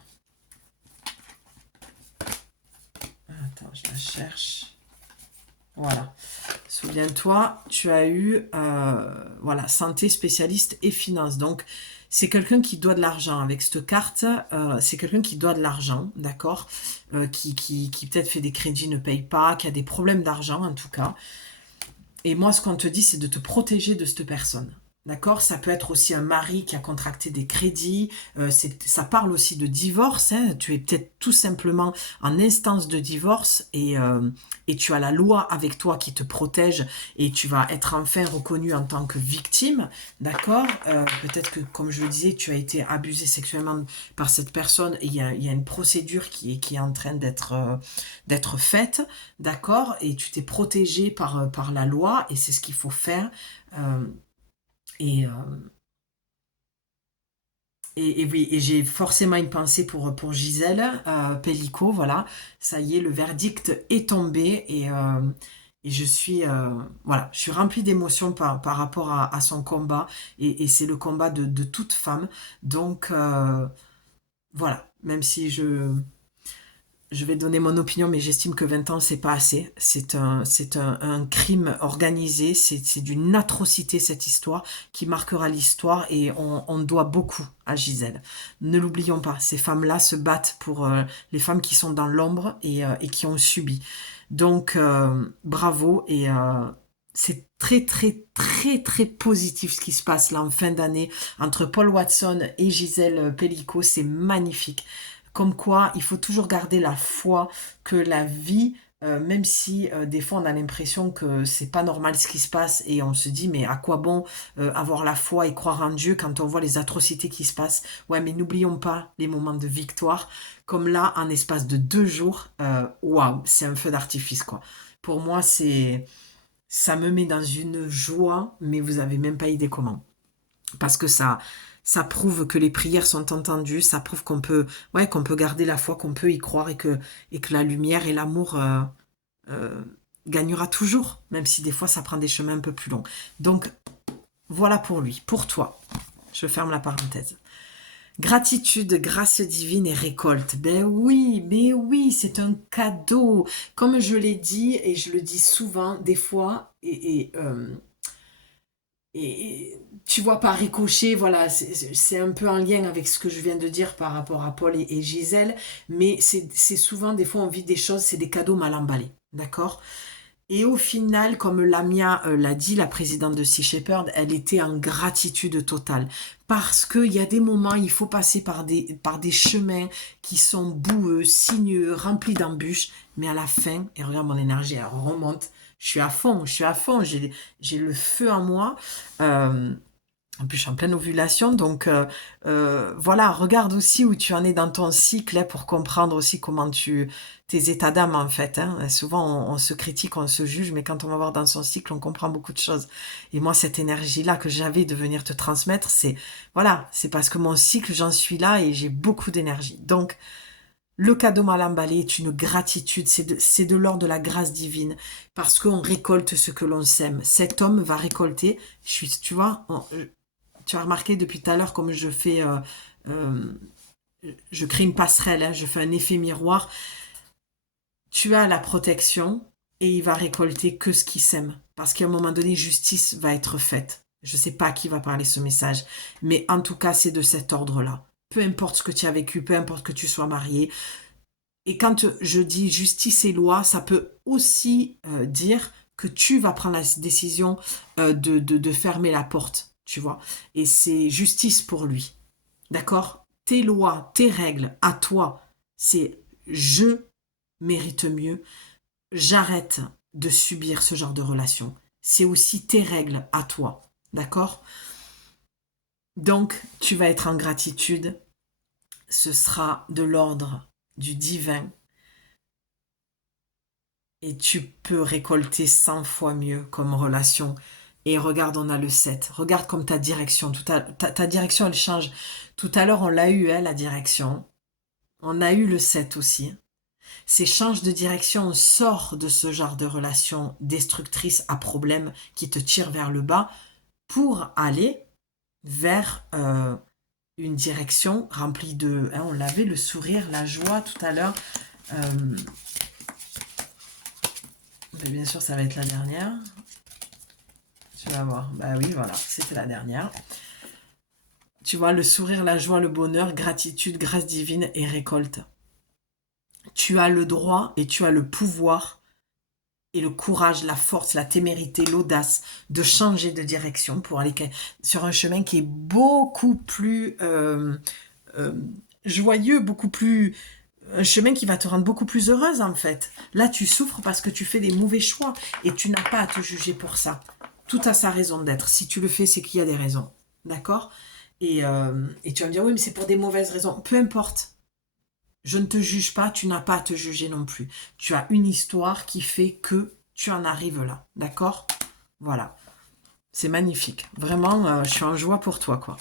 Attends, je la cherche. Voilà. Souviens-toi, tu as eu voilà, santé, spécialiste et finance. Donc, c'est quelqu'un qui doit de l'argent. Avec cette carte, c'est quelqu'un qui doit de l'argent, d'accord. Qui peut-être fait des crédits, ne paye pas, qui a des problèmes d'argent en tout cas. Et moi, ce qu'on te dit, c'est de te protéger de cette personne. D'accord? Ça peut être aussi un mari qui a contracté des crédits. Ça parle aussi de divorce, hein. Tu es peut-être tout simplement en instance de divorce et tu as la loi avec toi qui te protège et tu vas être enfin reconnu en tant que victime. D'accord? Peut-être que, comme je le disais, tu as été abusé sexuellement par cette personne et il y a une procédure qui est en train d'être faite. D'accord? Et tu t'es protégé par la loi et c'est ce qu'il faut faire. Euh, et, euh, et oui, et j'ai forcément une pensée pour Gisèle Pellico, voilà. Ça y est, le verdict est tombé et voilà, je suis remplie d'émotions par rapport à son combat et c'est le combat de toute femme. Donc, voilà, même si je vais donner mon opinion, mais j'estime que 20 ans, c'est pas assez. C'est un crime organisé, c'est d'une atrocité cette histoire qui marquera l'histoire et on doit beaucoup à Gisèle. Ne l'oublions pas, ces femmes-là se battent pour les femmes qui sont dans l'ombre et qui ont subi. Donc, bravo et c'est très très très très positif ce qui se passe là en fin d'année entre Paul Watson et Gisèle Pellico, c'est magnifique. Comme quoi, il faut toujours garder la foi que la vie, même si des fois on a l'impression que c'est pas normal ce qui se passe et on se dit mais à quoi bon avoir la foi et croire en Dieu quand on voit les atrocités qui se passent. Ouais, mais n'oublions pas les moments de victoire. Comme là, en espace de 2 jours, waouh, c'est un feu d'artifice quoi. Pour moi, ça me met dans une joie, mais vous avez même pas idée comment parce que ça prouve que les prières sont entendues, ça prouve ouais, qu'on peut garder la foi, qu'on peut y croire et que la lumière et l'amour euh, gagnera toujours, même si des fois ça prend des chemins un peu plus longs. Donc voilà pour lui, pour toi. Je ferme la parenthèse. Gratitude, grâce divine et récolte. Ben oui, c'est un cadeau. Comme je l'ai dit et je le dis souvent, des fois, et tu vois, par ricochet, voilà, c'est un peu en lien avec ce que je viens de dire par rapport à Paul et Gisèle, mais c'est souvent, des fois, on vit des choses, c'est des cadeaux mal emballés, d'accord? Et au final, comme Lamia l'a dit, la présidente de Sea Shepherd, elle était en gratitude totale. Parce qu'il y a des moments, il faut passer par des chemins qui sont boueux, sinueux, remplis d'embûches. Mais à la fin, et regarde mon énergie, elle remonte. Je suis à fond, j'ai le feu en moi. Euh, En plus, je suis en pleine ovulation, donc voilà, regarde aussi où tu en es dans ton cycle hein, pour comprendre aussi tes états d'âme en fait. Hein. Souvent, on se critique, on se juge, mais quand on va voir dans son cycle, on comprend beaucoup de choses. Et moi, cette énergie-là que j'avais de venir te transmettre, voilà, c'est parce que mon cycle, j'en suis là et j'ai beaucoup d'énergie. Donc, le cadeau mal emballé est une gratitude, c'est de l'ordre de la grâce divine, parce qu'on récolte ce que l'on sème. Cet homme va récolter, tu vois, tu as remarqué depuis tout à l'heure comme euh, je crée une passerelle, hein, je fais un effet miroir. Tu as la protection et il va récolter que ce qu'il sème. Parce qu'à un moment donné, justice va être faite. Je ne sais pas à qui va parler ce message, mais en tout cas, c'est de cet ordre-là. Peu importe ce que tu as vécu, peu importe que tu sois marié. Et quand je dis justice et loi, ça peut aussi dire que tu vas prendre la décision de fermer la porte tu vois. Et c'est justice pour lui, d'accord? Tes lois, tes règles, à toi, c'est je mérite mieux, j'arrête de subir ce genre de relation. C'est aussi tes règles à toi, d'accord? Donc, tu vas être en gratitude, ce sera de l'ordre du divin et tu peux récolter 100 fois mieux comme relation. Et regarde, on a le 7. Regarde comme ta direction, ta direction, elle change. Tout à l'heure, on l'a eu, hein, la direction. On a eu le 7 aussi. Ces changes de direction, on sort de ce genre de relation destructrice à problème qui te tire vers le bas pour aller vers une direction remplie de... Hein, on l'avait, le sourire, la joie tout à l'heure. Bien sûr, ça va être la dernière. Tu vas voir. Bah oui, voilà, c'était la dernière. Tu vois, le sourire, la joie, le bonheur, gratitude, grâce divine et récolte. Tu as le droit et tu as le pouvoir et le courage, la force, la témérité, l'audace de changer de direction pour aller sur un chemin qui est beaucoup plus joyeux, beaucoup plus... Un chemin qui va te rendre beaucoup plus heureuse en fait. Là, tu souffres parce que tu fais des mauvais choix et tu n'as pas à te juger pour ça. Tout a sa raison d'être. Si tu le fais, c'est qu'il y a des raisons. D'accord ? Et tu vas me dire, oui, mais c'est pour des mauvaises raisons. Peu importe. Je ne te juge pas, tu n'as pas à te juger non plus. Tu as une histoire qui fait que tu en arrives là. D'accord ? Voilà. C'est magnifique. Vraiment, je suis en joie pour toi, quoi.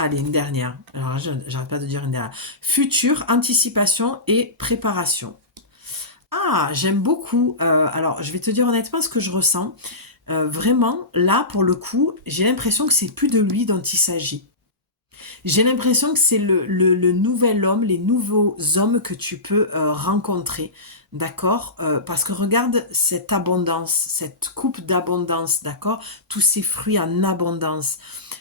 Allez, une dernière. Alors, je n'arrête pas de dire une dernière. Futur, anticipation et préparation. Ah, j'aime beaucoup. Alors, je vais te dire honnêtement ce que je ressens. Vraiment, là, pour le coup, j'ai l'impression que c'est plus de lui dont il s'agit. J'ai l'impression que c'est le nouvel homme, les nouveaux hommes que tu peux rencontrer, d'accord? Parce que regarde cette abondance, cette coupe d'abondance, d'accord? Tous ces fruits en abondance.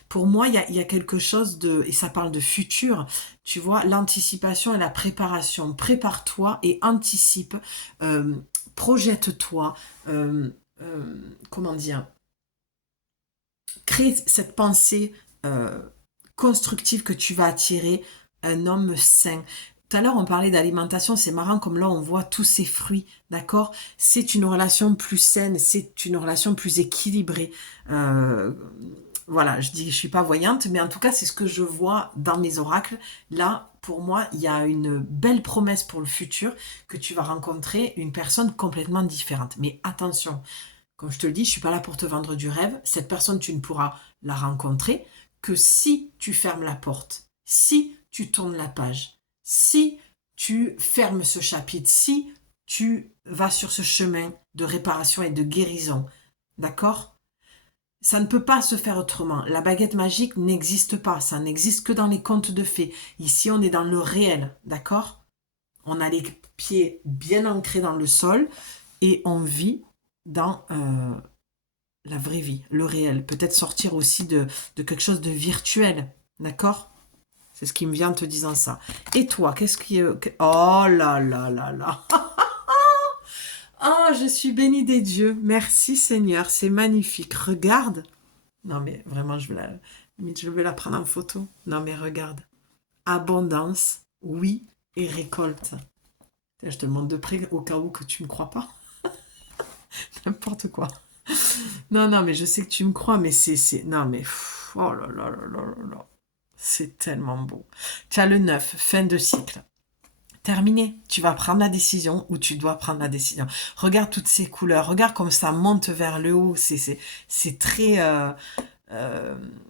Pour moi, il y a quelque chose de... Et ça parle de futur, tu vois, l'anticipation et la préparation. Prépare-toi et anticipe, euh, projette-toi, comment dire, crée cette pensée constructive que tu vas attirer un homme sain. Tout à l'heure, on parlait d'alimentation, c'est marrant comme là, on voit tous ces fruits, d'accord? C'est une relation plus saine, c'est une relation plus équilibrée. Voilà, je dis, je suis pas voyante, mais en tout cas, c'est ce que je vois dans mes oracles. Là, pour moi, il y a une belle promesse pour le futur que tu vas rencontrer une personne complètement différente. Mais attention, comme je te le dis, je suis pas là pour te vendre du rêve. Cette personne, tu ne pourras la rencontrer que si tu fermes la porte, si tu tournes la page, si tu fermes ce chapitre, si tu vas sur ce chemin de réparation et de guérison. D'accord ? Ça ne peut pas se faire autrement. La baguette magique n'existe pas. Ça n'existe que dans les contes de fées. Ici, on est dans le réel. D'accord ? On a les pieds bien ancrés dans le sol et on vit dans la vraie vie, le réel. Peut-être sortir aussi de quelque chose de virtuel. D'accord ? C'est ce qui me vient en te disant ça. Et toi, qu'est-ce qui... Oh là là là là. Oh, je suis bénie des dieux. Merci Seigneur, c'est magnifique. Regarde. Non mais vraiment, je vais la prendre en photo. Non mais regarde. Abondance, oui, et récolte. Je te montre de près au cas où que tu me crois pas. N'importe quoi. Non, non, mais je sais que tu me crois, mais Non, mais... Oh là là là là là là. C'est tellement beau. Tu as le 9, fin de cycle. Terminé. Tu vas prendre la décision ou tu dois prendre la décision. Regarde toutes ces couleurs. Regarde comme ça monte vers le haut. C'est très...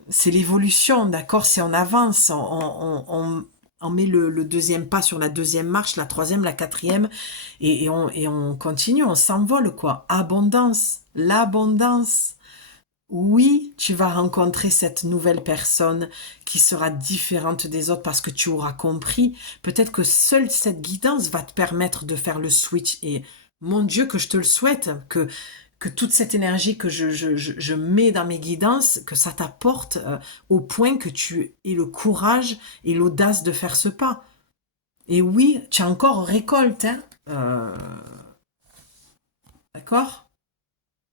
c'est l'évolution, d'accord? C'est on avance. On met le deuxième pas sur la deuxième marche, la troisième, la quatrième, et on continue, on s'envole, quoi. Abondance, l'abondance. Oui, tu vas rencontrer cette nouvelle personne qui sera différente des autres parce que tu auras compris. Peut-être que seule cette guidance va te permettre de faire le switch. Et mon Dieu, que je te le souhaite, que toute cette énergie que je mets dans mes guidances, que ça t'apporte au point que tu aies le courage et l'audace de faire ce pas. Et oui, tu as encore récolte, hein. D'accord?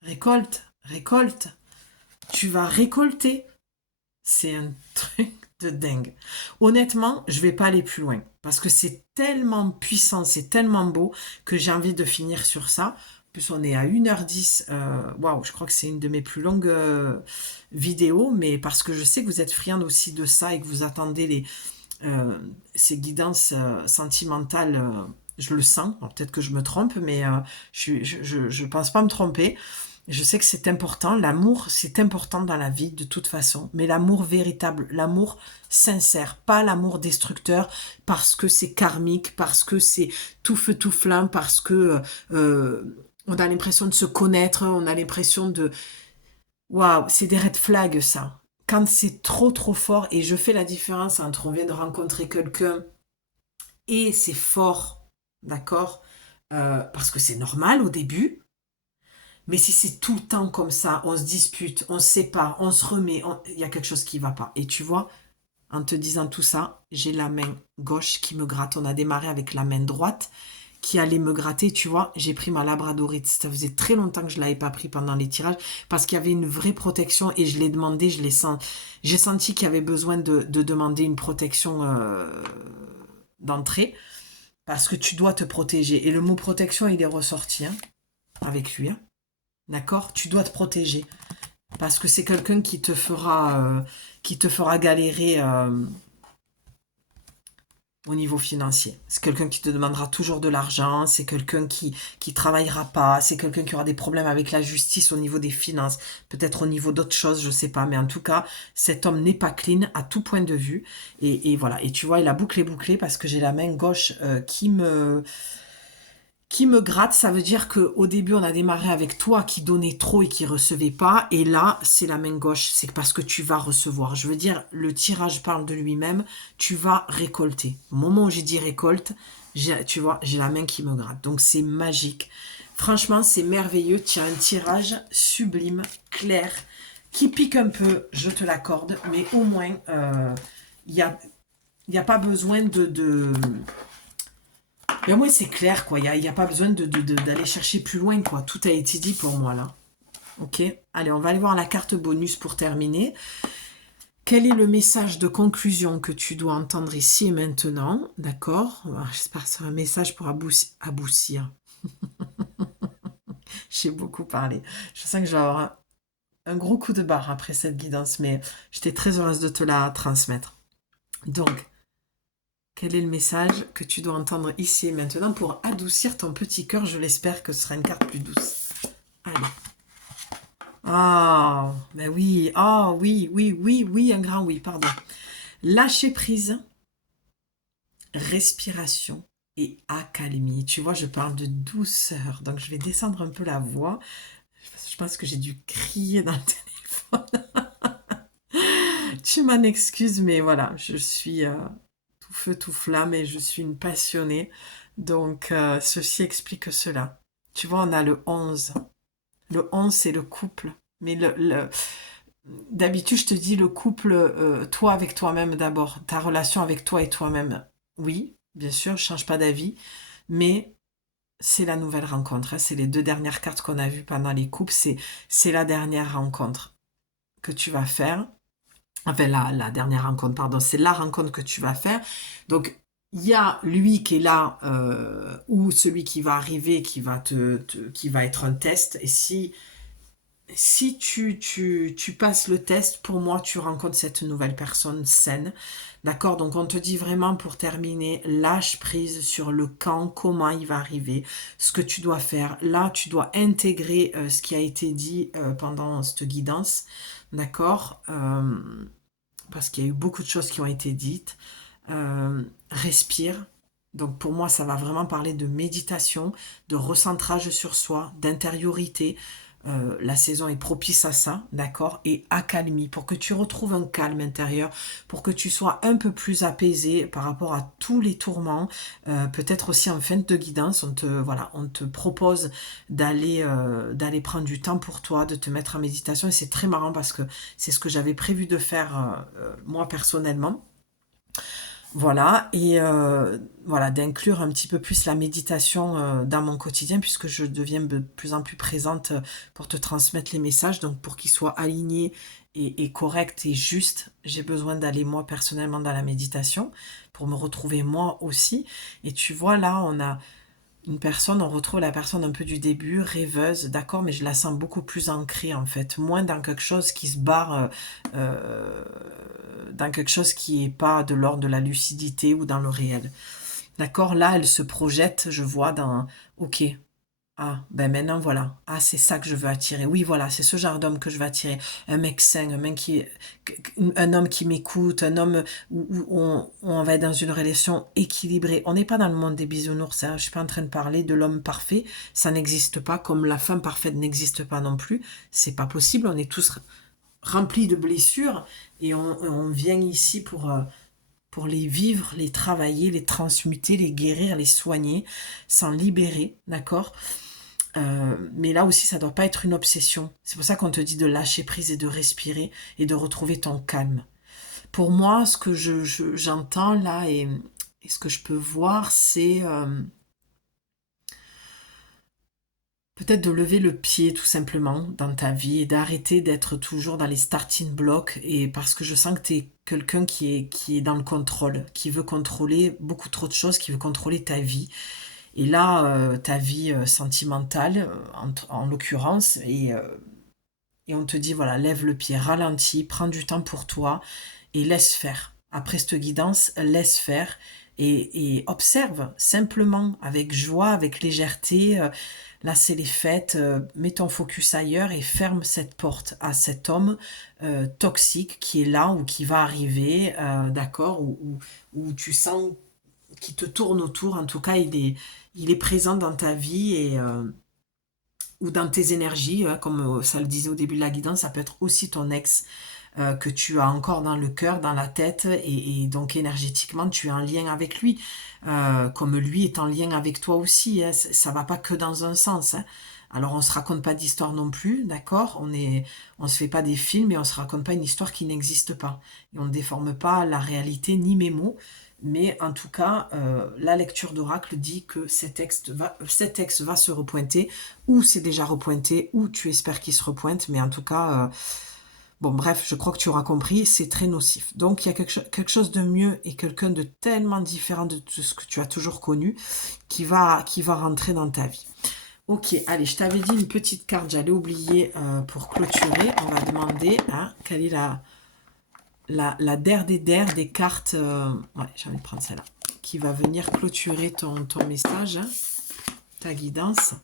Récolte, récolte. Tu vas récolter. C'est un truc de dingue. Honnêtement, je vais pas aller plus loin parce que c'est tellement puissant, c'est tellement beau que j'ai envie de finir sur ça. En plus, on est à 1h10. Waouh, je crois que c'est une de mes plus longues vidéos, mais parce que je sais que vous êtes friande aussi de ça et que vous attendez euh, ces guidances sentimentales. Je le sens. Alors, peut-être que je me trompe, mais je pense pas me tromper. Je sais que c'est important, l'amour c'est important dans la vie de toute façon, mais l'amour véritable, l'amour sincère, pas l'amour destructeur parce que c'est karmique, parce que c'est tout feu tout flamme, parce que on a l'impression de se connaître, on a l'impression de... Waouh, c'est des red flags ça. Quand c'est trop trop fort, et je fais la différence entre on vient de rencontrer quelqu'un et c'est fort, d'accord. Parce que c'est normal au début. Mais si c'est tout le temps comme ça, on se dispute, on se sépare, on se remet, il y a quelque chose qui va pas. Et tu vois, en te disant tout ça, j'ai la main gauche qui me gratte. On a démarré avec la main droite qui allait me gratter. Tu vois, j'ai pris ma labradorite. Ça faisait très longtemps que je l'avais pas pris pendant les tirages parce qu'il y avait une vraie protection et je l'ai demandé, j'ai senti qu'il y avait besoin de demander une protection d'entrée parce que tu dois te protéger. Et le mot protection, il est ressorti hein, avec lui. Hein. D'accord? Tu dois te protéger. Parce que c'est quelqu'un qui te fera galérer au niveau financier. C'est quelqu'un qui te demandera toujours de l'argent, c'est quelqu'un qui travaillera pas, c'est quelqu'un qui aura des problèmes avec la justice au niveau des finances, peut-être au niveau d'autres choses, je sais pas, mais en tout cas, cet homme n'est pas clean à tout point de vue. Et voilà. Et tu vois, il a bouclé parce que j'ai la main gauche qui me gratte, ça veut dire qu'au début, on a démarré avec toi qui donnait trop et qui recevait pas. Et là, c'est la main gauche. C'est parce que tu vas recevoir. Je veux dire, le tirage parle de lui-même. Tu vas récolter. Au moment où j'ai dit récolte, tu vois, j'ai la main qui me gratte. Donc, c'est magique. Franchement, c'est merveilleux. Tu as un tirage sublime, clair, qui pique un peu, je te l'accorde. Mais au moins, il y a pas besoin mais moi, c'est clair, quoi. Il y a pas besoin d'aller chercher plus loin, quoi. Tout a été dit pour moi, là. Ok. Allez, on va aller voir la carte bonus pour terminer. Quel est le message de conclusion que tu dois entendre ici et maintenant? D'accord. J'espère que c'est un message pour aboutir. J'ai beaucoup parlé. Je sens que je vais avoir un gros coup de barre après cette guidance, mais j'étais très heureuse de te la transmettre. Donc, quel est le message que tu dois entendre ici et maintenant pour adoucir ton petit cœur? Je l'espère que ce sera une carte plus douce. Allez. Ah, ben oui. Ah, oui, oui, oui, oui, un grand oui, pardon. Lâcher prise, respiration et accalmie. Tu vois, je parle de douceur, donc je vais descendre un peu la voix. Je pense que j'ai dû crier dans le téléphone. Tu m'en excuses, mais voilà, je suis tout feu, tout flamme et je suis une passionnée. Donc, ceci explique cela. Tu vois, on a le 11. Le 11, c'est le couple. Mais d'habitude, je te dis le couple, toi avec toi-même d'abord. Ta relation avec toi et toi-même. Oui, bien sûr, je change pas d'avis. Mais c'est la nouvelle rencontre. Hein. C'est les 2 dernières cartes qu'on a vues pendant les couples. C'est la dernière rencontre que tu vas faire. Enfin, la dernière rencontre, pardon, c'est la rencontre que tu vas faire. Donc, il y a lui qui est là, ou celui qui va arriver, qui va être un test. Et si tu passes le test, pour moi, tu rencontres cette nouvelle personne saine. D'accord? Donc, on te dit vraiment pour terminer, lâche prise sur le quand, comment il va arriver, ce que tu dois faire. Là, tu dois intégrer ce qui a été dit pendant cette guidance. D'accord? Parce qu'il y a eu beaucoup de choses qui ont été dites. Respire. Donc pour moi, ça va vraiment parler de méditation, de recentrage sur soi, d'intériorité. La saison est propice à ça, d'accord? Et accalmie, pour que tu retrouves un calme intérieur, pour que tu sois un peu plus apaisé par rapport à tous les tourments. Peut-être aussi en fin de guidance, on te propose d'aller prendre du temps pour toi, de te mettre en méditation. Et c'est très marrant parce que c'est ce que j'avais prévu de faire moi personnellement. Voilà, et voilà, d'inclure un petit peu plus la méditation dans mon quotidien, puisque je deviens de plus en plus présente pour te transmettre les messages. Donc, pour qu'ils soient alignés et corrects et justes, j'ai besoin d'aller moi personnellement dans la méditation pour me retrouver moi aussi. Et tu vois, là, on a une personne, on retrouve la personne un peu du début, rêveuse, d'accord, mais je la sens beaucoup plus ancrée en fait, moins dans quelque chose qui se barre, dans quelque chose qui n'est pas de l'ordre de la lucidité ou dans le réel. D'accord, là, elle se projette, je vois dans, ok, ah, ben maintenant voilà. Ah, c'est ça que je veux attirer. Oui, voilà, c'est ce genre d'homme que je veux attirer. Un mec sain, un mec un homme qui m'écoute, un homme où on va être dans une relation équilibrée. On n'est pas dans le monde des bisounours, hein. Je suis pas en train de parler de l'homme parfait. Ça n'existe pas, comme la femme parfaite n'existe pas non plus. C'est pas possible. On est tous remplis de blessures et on vient ici pour les vivre, les travailler, les transmuter, les guérir, les soigner, s'en libérer, d'accord? Mais là aussi, ça doit pas être une obsession. C'est pour ça qu'on te dit de lâcher prise et de respirer et de retrouver ton calme. Pour moi, ce que j'entends là et ce que je peux voir, c'est peut-être de lever le pied tout simplement dans ta vie et d'arrêter d'être toujours dans les starting blocks et parce que je sens que tu es quelqu'un qui est dans le contrôle, qui veut contrôler beaucoup trop de choses, qui veut contrôler ta vie. Et là, ta vie sentimentale, en l'occurrence, et on te dit, voilà, lève le pied, ralentis, prends du temps pour toi et laisse faire. Après cette guidance, laisse faire et observe simplement, avec joie, avec légèreté. Là, c'est les fêtes, mets ton focus ailleurs et ferme cette porte à cet homme toxique qui est là ou qui va arriver, d'accord, où tu sens qu'il te tourne autour. En tout cas, il est présent dans ta vie et ou dans tes énergies, comme ça le disait au début de la guidance, ça peut être aussi ton ex que tu as encore dans le cœur, dans la tête, et donc énergétiquement tu es en lien avec lui, comme lui est en lien avec toi aussi, hein. Ça va pas que dans un sens, hein. Alors on se raconte pas d'histoire non plus, d'accord? On se fait pas des films et on se raconte pas une histoire qui n'existe pas. Et on ne déforme pas la réalité ni mes mots, mais en tout cas, la lecture d'oracle dit que cet texte va se repointer, ou c'est déjà repointé, ou tu espères qu'il se repointe, mais en tout cas, bon bref, je crois que tu auras compris, c'est très nocif. Donc il y a quelque chose de mieux et quelqu'un de tellement différent de tout ce que tu as toujours connu qui va rentrer dans ta vie. Ok, allez, je t'avais dit une petite carte, j'allais oublier pour clôturer. On va demander quelle est la der des cartes. Ouais, j'ai envie de prendre celle-là. Qui va venir clôturer ton message, hein, ta guidance.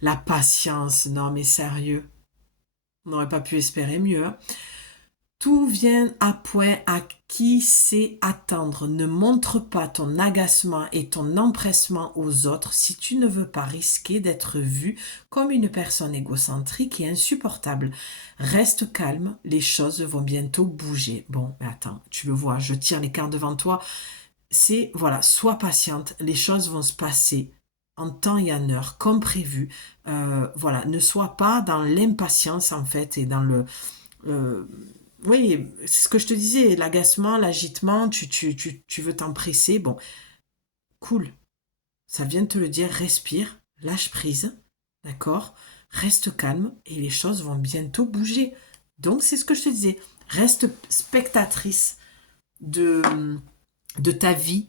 La patience, non mais sérieux. On n'aurait pas pu espérer mieux, hein. Tout vient à point à qui sait attendre. Ne montre pas ton agacement et ton empressement aux autres si tu ne veux pas risquer d'être vu comme une personne égocentrique et insupportable. Reste calme, les choses vont bientôt bouger. Bon, mais attends, tu le vois, je tire les cartes devant toi. C'est, voilà, sois patiente, les choses vont se passer en temps et en heure, comme prévu. Voilà, ne sois pas dans l'impatience en fait et dans euh, oui, c'est ce que je te disais, l'agacement, l'agitement, tu veux t'empresser. Bon, cool. Ça vient de te le dire, respire, lâche prise, d'accord? Reste calme et les choses vont bientôt bouger. Donc, c'est ce que je te disais. Reste spectatrice de, de ta vie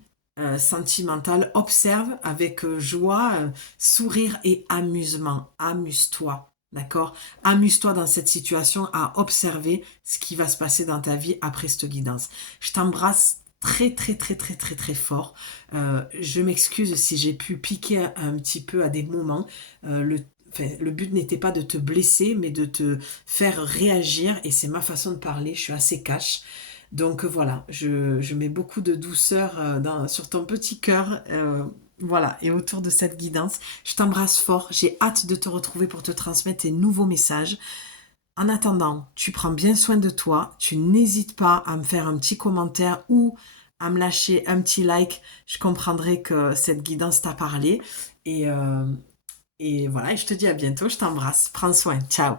sentimentale. Observe avec joie, sourire et amusement. Amuse-toi. D'accord? Amuse-toi dans cette situation à observer ce qui va se passer dans ta vie après cette guidance. Je t'embrasse très très très très très très fort. Je m'excuse si j'ai pu piquer un petit peu à des moments. Enfin, le but n'était pas de te blesser, mais de te faire réagir. Et c'est ma façon de parler. Je suis assez cash. Donc voilà, je mets beaucoup de douceur sur ton petit cœur. Voilà, et autour de cette guidance, je t'embrasse fort. J'ai hâte de te retrouver pour te transmettre tes nouveaux messages. En attendant, tu prends bien soin de toi. Tu n'hésites pas à me faire un petit commentaire ou à me lâcher un petit like. Je comprendrai que cette guidance t'a parlé. Et, euh, et voilà, et je te dis à bientôt. Je t'embrasse. Prends soin. Ciao.